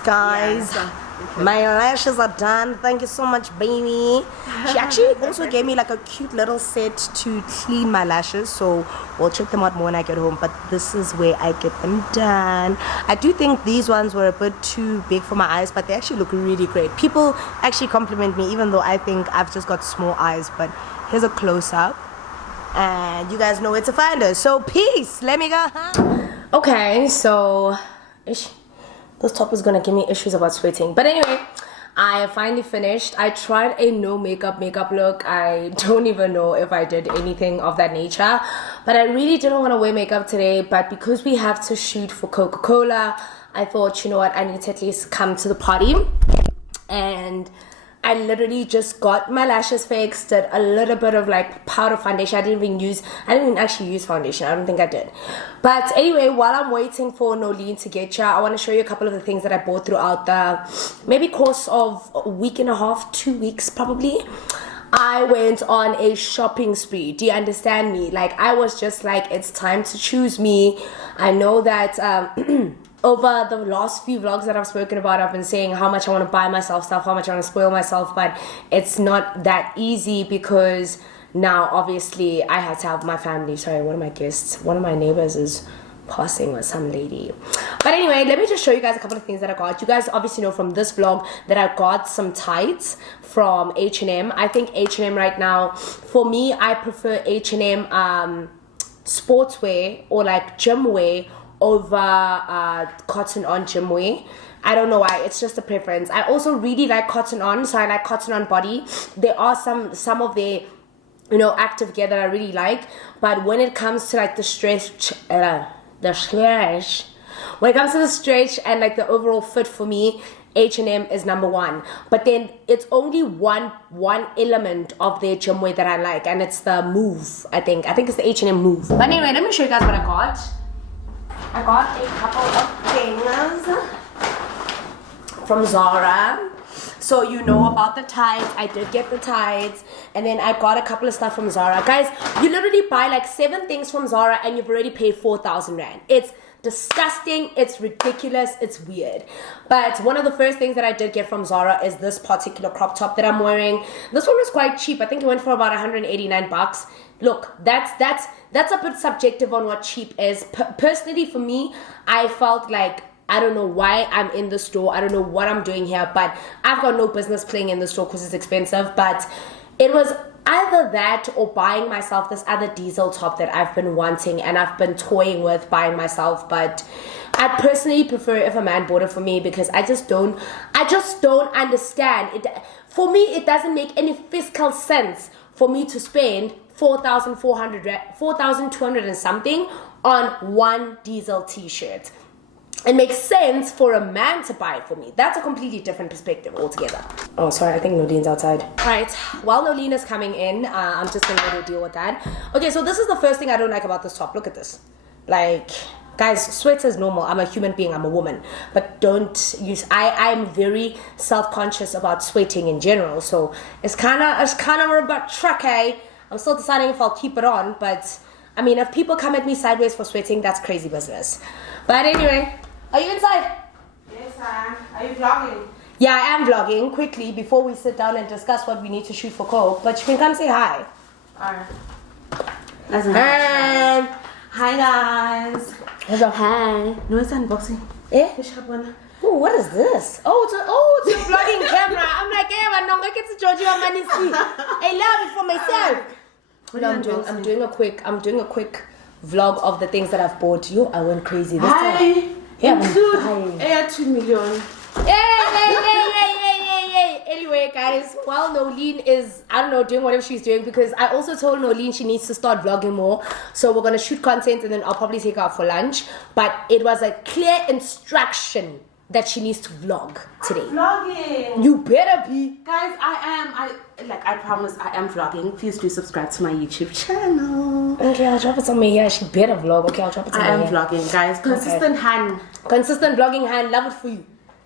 Guys, my lashes are done. Thank you so much, baby. She actually also gave me like a cute little set to clean my lashes, so we'll check them out more when I get home. But this is where I get them done. I do think these ones were a bit too big for my eyes, but they actually look really great. People actually compliment me, even though I think I've just got small eyes. But here's a close-up, and you guys know where to find us. So peace. Let me go. Okay, so this top is gonna give me issues about sweating. But anyway, I finally finished. I tried a no makeup look. I don't even know if I did anything of that nature. But I really didn't want to wear makeup today. But because we have to shoot for Coca-Cola, I thought, you know what, I need to at least come to the party. And I literally just got my lashes fixed, did a little bit of like powder foundation. I didn't even actually use foundation. I don't think I did. But anyway, while I'm waiting for Naledi to get here, I want to show you a couple of the things that I bought throughout the maybe course of a week and a half, 2 weeks probably. I went on a shopping spree. Do you understand me? Like, I was just like, it's time to choose me. I know that over the last few vlogs that I've spoken about, I've been saying how much I want to buy myself stuff, how much I want to spoil myself, but it's not that easy because now obviously I have to have my family. Sorry, one of my neighbors is passing with some lady. But anyway, let me just show you guys a couple of things that I got. You guys obviously know from this vlog that I got some tights from H&M. I think H&M right now, for me, I prefer H&M sportswear or like gym wear over cotton on gym wear. I don't know why, it's just a preference. I also really like cotton on, so I like cotton on body. There are some of their, you know, active gear that I really like, but when it comes to like the stretch and like the overall fit, for me, H&M is number one. But then it's only one element of their gym wear that I like, and it's the Move. I think it's the H&M Move. But anyway, let me show you guys what I got. I got a couple of things from Zara. So you know about the tights. I did get the tights. And then I got a couple of stuff from Zara. Guys, you literally buy like 7 things from Zara and you've already paid 4,000 Rand. It's disgusting, it's ridiculous, it's weird. But one of the first things that I did get from Zara is this particular crop top that I'm wearing. This one was quite cheap. I think it went for about 189 bucks. Look, that's a bit subjective on what cheap is. Personally, for me, I felt like, I don't know why I'm in the store. I don't know what I'm doing here, but I've got no business playing in the store because it's expensive. But it was either that or buying myself this other diesel top that I've been wanting and I've been toying with buying myself. But I personally prefer if a man bought it for me, because I just don't understand it. For me, it doesn't make any fiscal sense for me to spend 4,200 and something on one diesel t-shirt. It makes sense for a man to buy it for me. That's a completely different perspective altogether. Oh, sorry, I think Noline's outside. All right, while Noline is coming in, I'm just gonna let her deal with that. Okay, so this is the first thing I don't like about this top. Look at this. Like, guys, sweats is normal. I'm a human being, I'm a woman. But don't use, I'm very self-conscious about sweating in general. So it's kind of a bit tricky. I'm still deciding if I'll keep it on, but I mean, if people come at me sideways for sweating, that's crazy business. But anyway, are you inside? Yes, I am. Are you vlogging? Yeah, I am vlogging quickly before we sit down and discuss what we need to shoot for Coke. But you can come say hi. Alright. Hi guys. What's up? Hi. No, it's unboxing. Eh? Oh, what is this? Oh, it's a vlogging camera. I'm like, hey, man, don't get to Georgie on money. I love it for myself. No, I'm doing a quick vlog of the things that I've bought. I went crazy this time. Yeah, Air 2 million. Yay. Anyway, guys, while Noline is, I don't know, doing whatever she's doing, because I also told Noline she needs to start vlogging more. So we're going to shoot content and then I'll probably take her out for lunch. But it was a clear instruction that she needs to vlog today. Vlogging. You better be. Guys, I promise I am vlogging. Please do subscribe to my YouTube channel. Okay, I'll drop it somewhere here. She better vlog. Okay, I'll drop it somewhere I am here. vlogging, guys. Consistent hand. Consistent vlogging hand. Love it for you.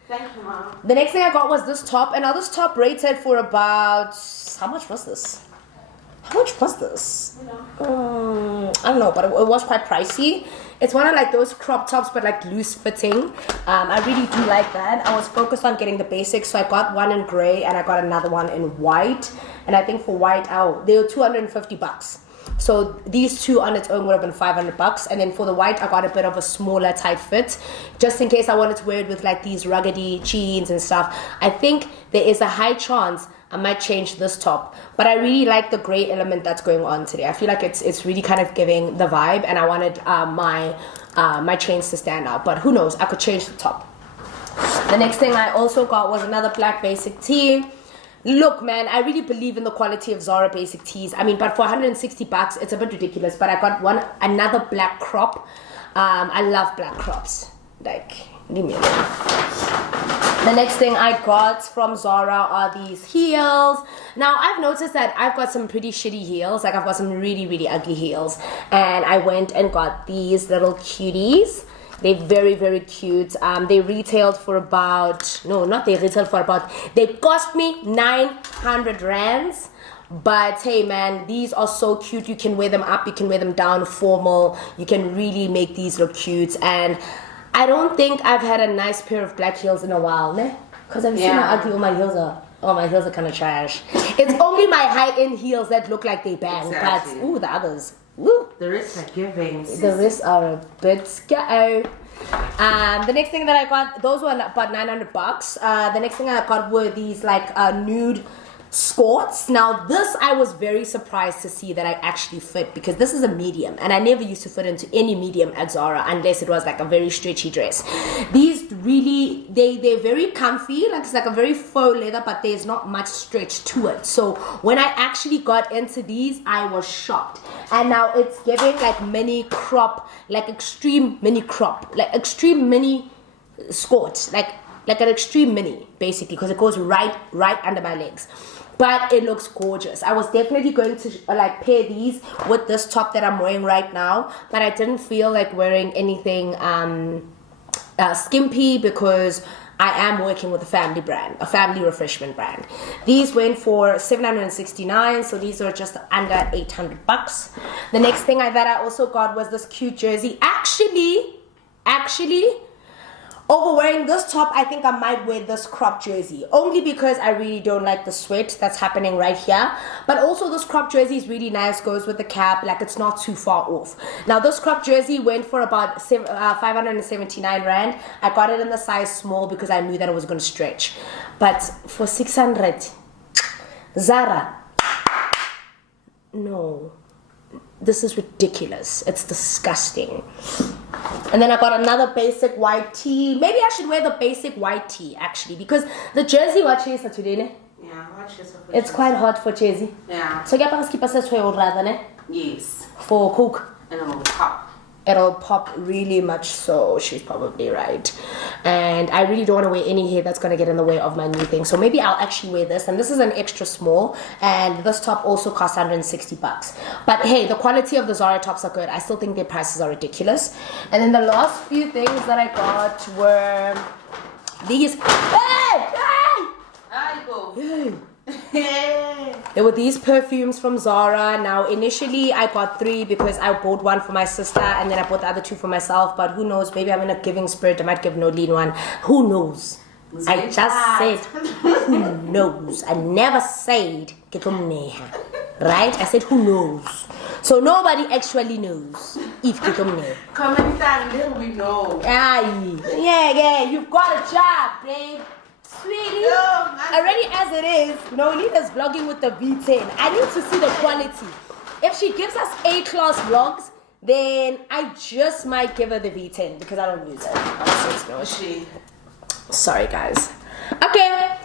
Thank you, Mom. The next thing I got was this top. And now this top rated for about... How much was this? I don't know, but it was quite pricey. It's one of like those crop tops, but like loose fitting. I really do like that. I was focused on getting the basics, so I got one in gray and I got another one in white. And I think for white, they were $250. So these two on its own would have been $500. And then for the white, I got a bit of a smaller tight fit, just in case I wanted to wear it with like these ruggedy jeans and stuff. I think there is a high chance I might change this top, but I really like the gray element that's going on today. I feel like it's really kind of giving the vibe, and I wanted my chains to stand out, but who knows, I could change the top. The next thing I also got was another black basic tee. Look, man, I really believe in the quality of Zara basic tees. I mean, but for $160, it's a bit ridiculous, but I got another black crop. I love black crops. Like, leave me alone. The next thing I got from Zara are these heels. Now, I've noticed that I've got some pretty shitty heels. Like, I've got some really, really ugly heels. And I went and got these little cuties. They're very, very cute. They retailed for about... No, not they retailed for about... They cost me 900 rands. But hey, man, these are so cute. You can wear them up. You can wear them down, formal. You can really make these look cute. And... I don't think I've had a nice pair of black heels in a while, ne? Because I've seen how ugly all my heels are. Oh, my heels are kind of trash. It's only my high-end heels that look like they bang. Exactly. But, ooh, the others. Ooh. The wrists are giving. The wrists are a bit scary. The next thing that I got, those were about $900. The next thing I got were these, like, nude skirts. Now this I was very surprised to see that I actually fit, because this is a medium and I never used to fit into any medium at Zara unless it was like a very stretchy dress. These really, they're very comfy, like it's like a very faux leather, but there's not much stretch to it. So when I actually got into these, I was shocked. And now it's giving like mini crop, like extreme mini crop, like extreme mini skirt, like an extreme mini basically, because it goes right under my legs. But it looks gorgeous. I was definitely going to like pair these with this top that I'm wearing right now, but I didn't feel like wearing anything skimpy because I am working with a family brand, a family refreshment brand. These went for $769, so these are just under $800. The next thing that I also got was this cute jersey. Actually, over wearing this top, I think I might wear this crop jersey, only because I really don't like the sweat that's happening right here. But also this crop jersey is really nice, goes with the cap, like it's not too far off. Now this crop jersey went for about 579 rand. I got it in the size small because I knew that it was going to stretch. But for 600, Zara, no. This is ridiculous. It's disgusting. And then I got another basic white tee. Maybe I should wear the basic white tee actually, because the jersey what is today, Yeah, watch this. It's quite hot for Jazzy. Yeah. So get back skip us rather ne? Yes. For cook. And it'll pop. It'll pop really much so. She's probably right. And I really don't want to wear any hair that's going to get in the way of my new thing. So maybe I'll actually wear this. And this is an extra small. And this top also costs $160. But hey, the quality of the Zara tops are good. I still think their prices are ridiculous. And then the last few things that I got were these. Hey! Hey! There you go. Hey! There were these perfumes from Zara. Now initially I got 3 because I bought one for my sister and then I bought the other 2 for myself, but who knows, maybe I'm in a giving spirit. I might give Naledi one. Who knows? I just said who knows. I never said right? I said who knows. So nobody actually knows if Comment down there, we know. yeah, you've got a job, babe. Sweetie, already as it is, Nolina's vlogging with the V10. I need to see the quality. If she gives us A-class vlogs, then I just might give her the V10 because I don't use it. Sorry, guys. Okay,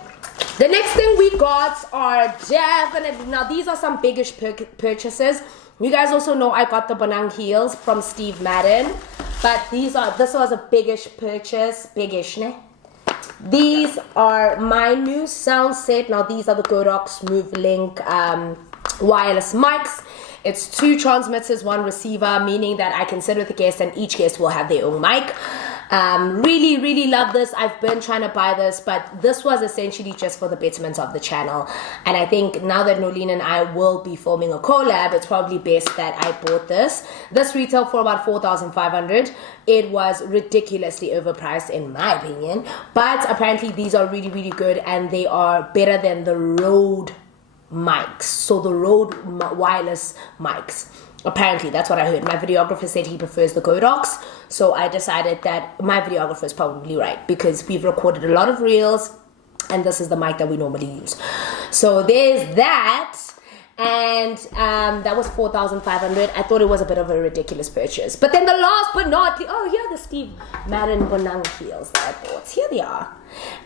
the next thing we got are definitely, now these are some biggish purchases. You guys also know I got the Bonang heels from Steve Madden, but this was a biggish purchase, biggish, ne? These are my new sound set. Now these are the Godox Move Link wireless mics. It's 2 transmitters, 1 receiver, meaning that I can sit with the guest and each guest will have their own mic. Really love this. I've been trying to buy this, but this was essentially just for the betterment of the channel. And I think now that Nolene and I will be filming a collab, it's probably best that I bought this. This retailed for about 4,500. It was ridiculously overpriced in my opinion, but apparently these are really good and they are better than the Rode mics. So the Rode wireless mics. Apparently, that's what I heard. My videographer said he prefers the Godox. So I decided that my videographer is probably right because we've recorded a lot of reels and this is the mic that we normally use. So there's that. And that was 4,500. I thought it was a bit of a ridiculous purchase. But then the last but not least, oh, here are the Steve Madden Bonang heels that I bought. Here they are.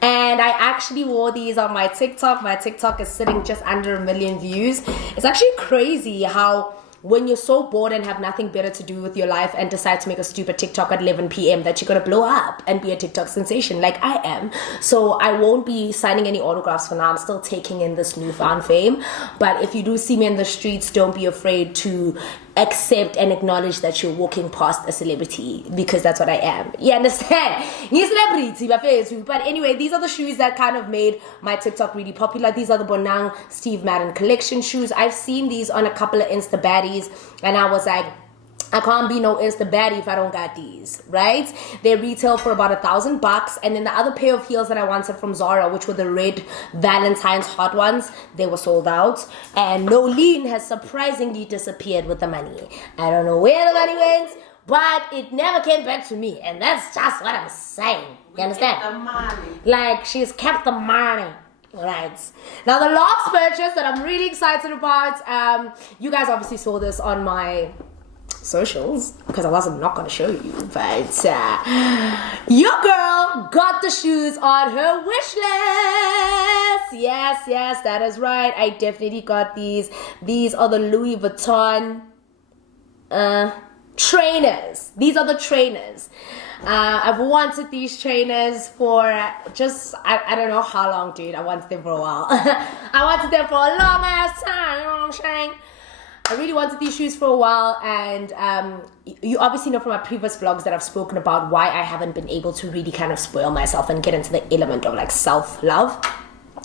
And I actually wore these on my TikTok. My TikTok is sitting just under 1 million views. It's actually crazy how when you're so bored and have nothing better to do with your life and decide to make a stupid TikTok at 11 p.m. that you're gonna blow up and be a TikTok sensation like I am. So I won't be signing any autographs for now. I'm still taking in this newfound fame. But if you do see me in the streets, don't be afraid to accept and acknowledge that you're walking past a celebrity because that's what I am. You understand? You're celebrity, but anyway, these are the shoes that kind of made my TikTok really popular. These are the Bonang Steve Madden collection shoes. I've seen these on a couple of Insta baddies and I was like, I can't be no Insta baddie if I don't got these, right? They retail for about $1,000. And then the other pair of heels that I wanted from Zara, which were the red Valentine's hot ones, they were sold out. And Nolene has surprisingly disappeared with the money. I don't know where the money went, but it never came back to me. And that's just what I'm saying. You understand? The money. Like, she's kept the money. Right. Now the last purchase that I'm really excited about, you guys obviously saw this on my socials because I wasn't not gonna show you, but your girl got the shoes on her wish list. Yes, that is right. I definitely got these. These are the Louis Vuitton trainers. These are the trainers. I've wanted these trainers for just I don't know how long, dude. I wanted them for a while. I wanted them for a long ass time, you know what I'm saying? I really wanted these shoes for a while, and you obviously know from my previous vlogs that I've spoken about why I haven't been able to really kind of spoil myself and get into the element of like self-love.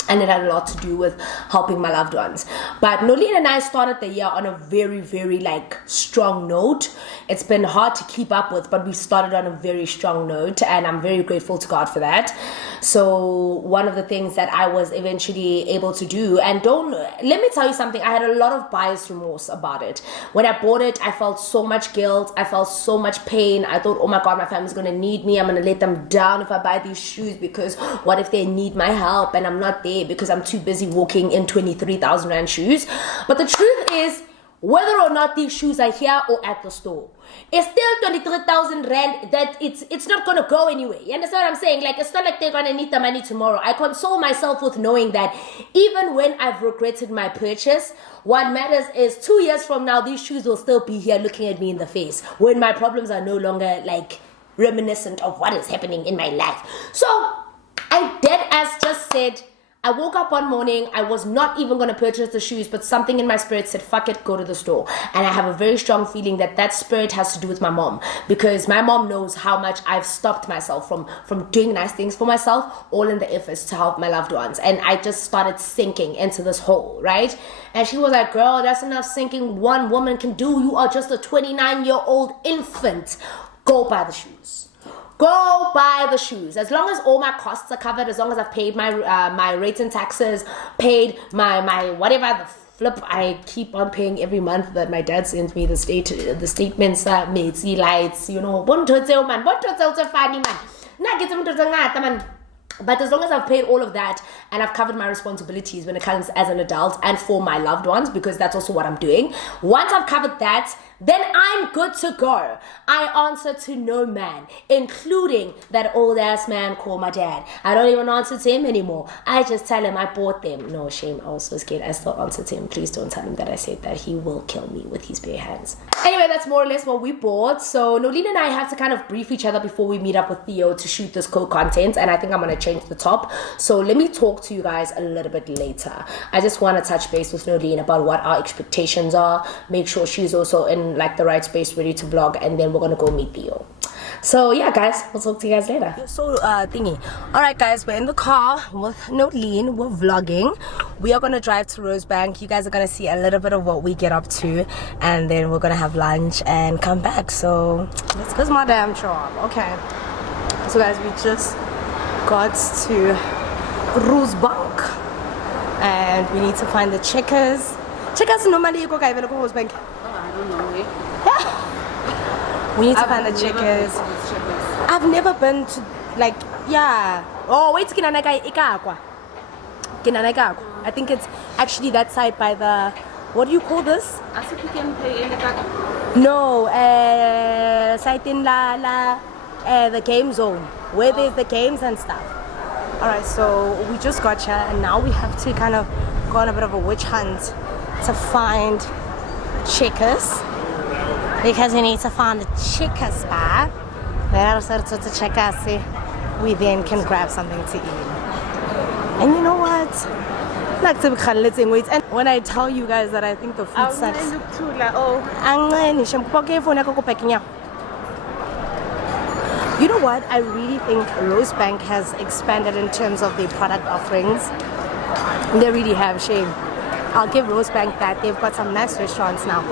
And it had a lot to do with helping my loved ones. But Nolene and I started the year on a very like strong note. It's been hard to keep up with, but we started on a very strong note, and I'm very grateful to God for that. So one of the things that I was eventually able to do, and let me tell you something, I had a lot of buyer's remorse about it. When I bought it, I felt so much guilt. I felt so much pain. I thought, oh my God, my family's gonna need me. I'm gonna let them down if I buy these shoes because what if they need my help and I'm not there because I'm too busy walking in 23,000 Rand shoes. But the truth is, whether or not these shoes are here or at the store. It's still 23,000 rand that it's not going to go anywhere. You understand what I'm saying? Like, it's not like they're going to need the money tomorrow. I console myself with knowing that even when I've regretted my purchase, what matters is 2 years from now, these shoes will still be here looking at me in the face when my problems are no longer like reminiscent of what is happening in my life. So I dead ass just said, I woke up one morning, I was not even going to purchase the shoes, but something in my spirit said, fuck it, go to the store. And I have a very strong feeling that that spirit has to do with my mom, because my mom knows how much I've stopped myself from doing nice things for myself, all in the efforts to help my loved ones. And I just started sinking into this hole, right? And she was like, girl, that's enough sinking one woman can do. You are just a 29-year-old infant. Go buy the shoes. Go buy the shoes. As long as all my costs are covered, as long as I've paid my my rates and taxes, paid my whatever the flip I keep on paying every month that my dad sends me, the statements, Metsi lights, you know, but as long as I've paid all of that and I've covered my responsibilities when it comes as an adult and for my loved ones, because that's also what I'm doing. Once I've covered that, then I'm good to go. I answer to no man, including that old ass man called my dad. I don't even answer to him anymore. I just tell him I bought them. No shame, I was so scared. I still answer to him. Please don't tell him that I said that. He will kill me with his bare hands. Anyway, that's more or less what we bought. So Naledi and I have to kind of brief each other before we meet up with Theo to shoot this co-content, and I think I'm going to change the top. So let me talk to you guys a little bit later. I just want to touch base with Naledi about what our expectations are, make sure she's also in like the right space, ready to vlog, and then we're gonna go meet Theo. So yeah, guys, we'll talk to you guys later. So thingy. All right, guys, we're in the car with Naledi. We're vlogging. We are gonna drive to Rosebank. You guys are gonna see a little bit of what we get up to, and then we're gonna have lunch and come back. So let's go. My damn job. Okay. So guys, we just got to Rosebank, and we need to find the checkers. Checkers normally you go guys when Rosebank. I don't know. We need to find the checkers. I've never been to, like, yeah. Oh, wait, I think it's actually that side by the, what do you call this? I think you can pay No, site in the game zone, where there's the games and stuff. Alright, so we just got here, and now we have to kind of go on a bit of a witch hunt to find checkers, because we need to find the checker spot. Then also to check us, we then can grab something to eat. And you know what? And when I tell you guys that I think the food sucks, you know what? I really think Rosebank has expanded in terms of their product offerings. They really have. Shame. I'll give Rosebank that. They've got some nice restaurants now.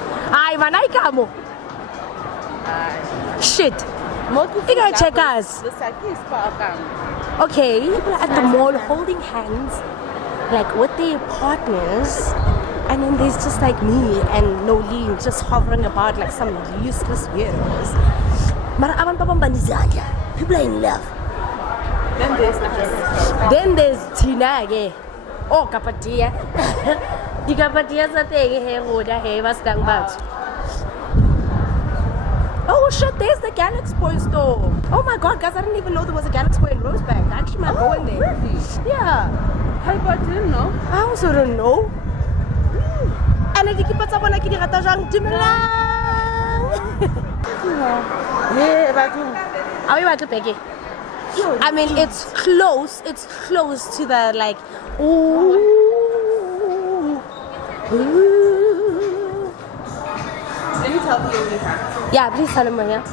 Shit. You gotta check us. Okay, people are at the mall holding hands, like with their partners, and then there's just like me and Naledi just hovering about like some useless weirdos. People are in love. Then there's Tina again. Oh, Kapatia. The Kapatias are taking here, what's done about? Oh shit, there's the Galaxy Boy store. Oh my god, guys, I didn't even know there was a Galaxy Boy in Rosebank. I actually might go in there. Really? Yeah. How about you know? I also don't know. And I keep up on like yeah, are we about to pick it? I mean, it's close to the like, ooh. Let me tell you what you have. Yeah, please tell him here.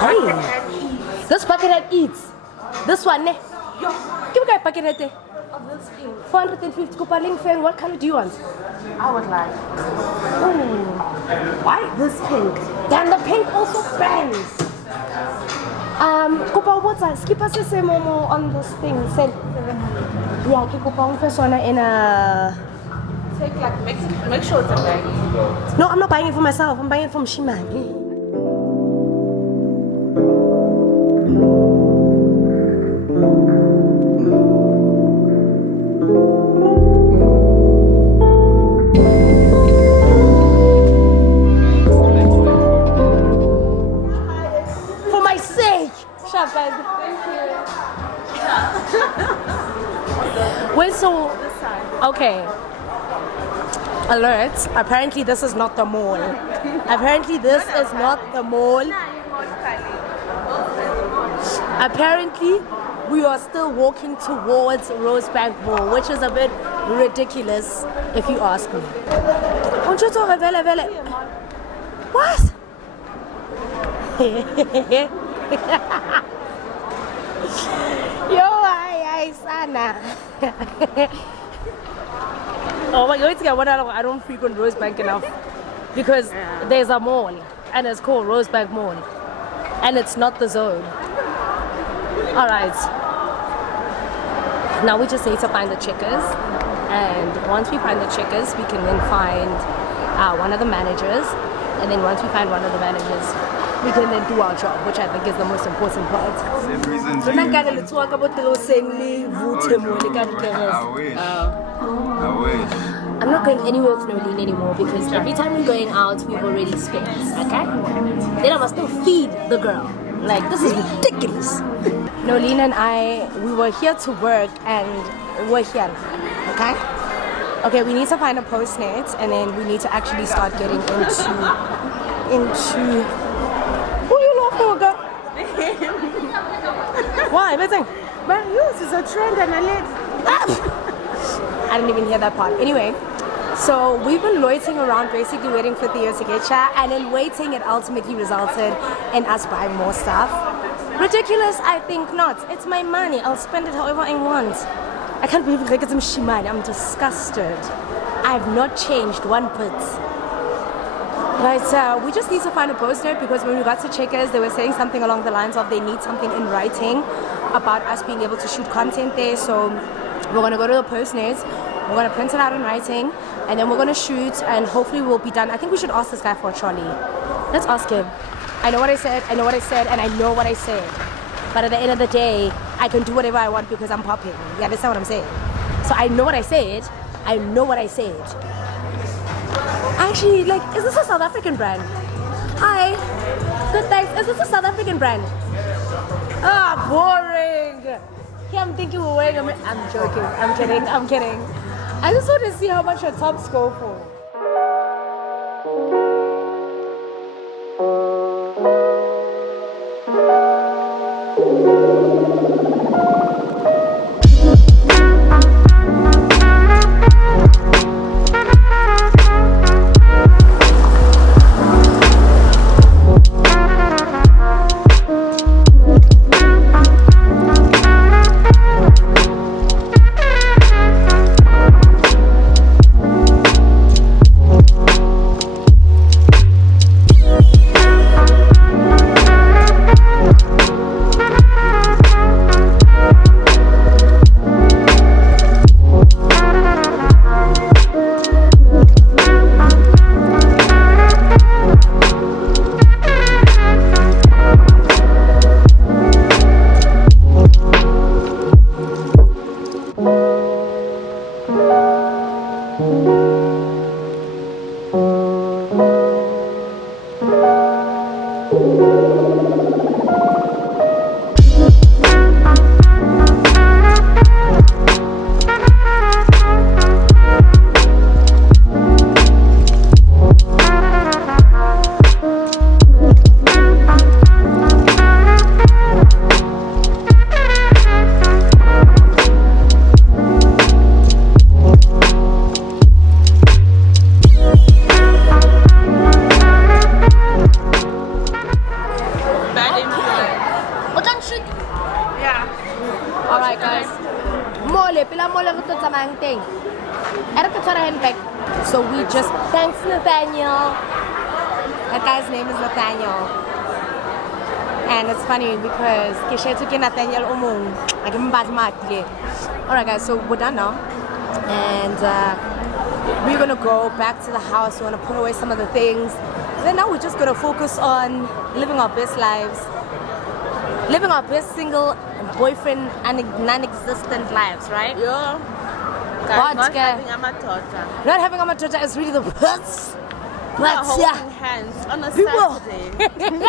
Hey, this buckethead eats. This one, ne? Give me a buckethead. 450 Copaling fan. What color do you want? I would like. Why this pink? Then the pink also bangs. Copa, what's that? Skip us the same momo on this thing. Said, yeah, Copa, first one in a. Take like make sure it's a bag. No, I'm not buying it for myself. I'm buying it from Shima. Okay. Alert. Apparently this is not the mall. Apparently this is not the mall. Apparently we are still walking towards Rosebank Mall, which is a bit ridiculous if you ask me. What? Yo, ay, sana. Oh my God, I don't frequent Rosebank enough because there's a mall and it's called Rosebank Mall and it's not the zone. All right. Now we just need to find the checkers, and once we find the checkers, we can then find one of the managers, and then once we find one of the managers, we can then do our job, which I think is the most important part. Same reason to I wish. I'm not going anywhere with Naledi anymore because every time we're going out, we've already spent, okay? Then I must still feed the girl. Like, this is ridiculous. Nolene and I, we were here to work and we're here, okay? Okay, we need to find a postnet and then we need to actually start getting into. Who you laughing at? Why? But yours is a trend and I let. I didn't even hear that part. Anyway, so we've been loitering around basically waiting for Theo to get here, and in waiting it ultimately resulted in us buying more stuff. Ridiculous? I think not. It's my money. I'll spend it however I want. I can't believe I get some shimani. I'm disgusted. I have not changed one bit. But we just need to find a post-note because when we got to Checkers, they were saying something along the lines of they need something in writing about us being able to shoot content there. So we're going to go to the post-notes, we're going to print it out in writing, and then we're going to shoot, and hopefully we'll be done. I think we should ask this guy for a trolley. Let's ask him. I know what I said, and I know what I said. But at the end of the day, I can do whatever I want because I'm popping. You understand what I'm saying? So I know what I said. Actually, like, is this a South African brand? Hi. Good, thanks. Is this a South African brand? Ah, boring. Yeah, I'm thinking we're wearing I'm joking. I'm kidding. I just want to see how much your tops go for. So we just thanks Nathaniel. That guy's name is Nathaniel. And it's funny because Nathaniel Alright guys, so we're done now. And we're gonna go back to the house. We're gonna put away some of the things. Then now we're just gonna focus on living our best lives. Living our best single boyfriend and non-existent lives, right? Yeah. Guys, not having a matota. Not having a matota is really the best. But Holding yeah, hands on a people. Saturday.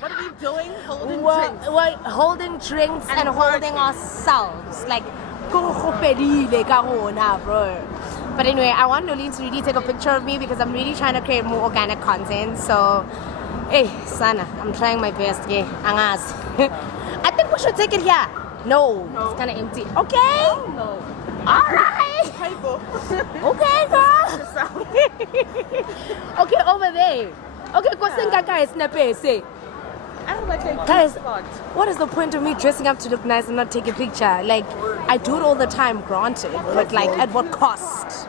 What are we doing? Holding drinks. We're holding drinks and holding working. ourselves. Like, go bro. But anyway, I want Nolene to really take a picture of me because I'm really trying to create more organic content. So, hey, Sana, I'm trying my best. Yeah, angas. I think we should take it here. No, it's kind of empty. Okay. No. All right. Okay, girl. Okay, over there. Okay, go sing guys, snap it, say. I don't like a Guys, spot. what is the point of me dressing up to look nice and not take a picture? Like, I do it all the time, granted, but like, at what cost?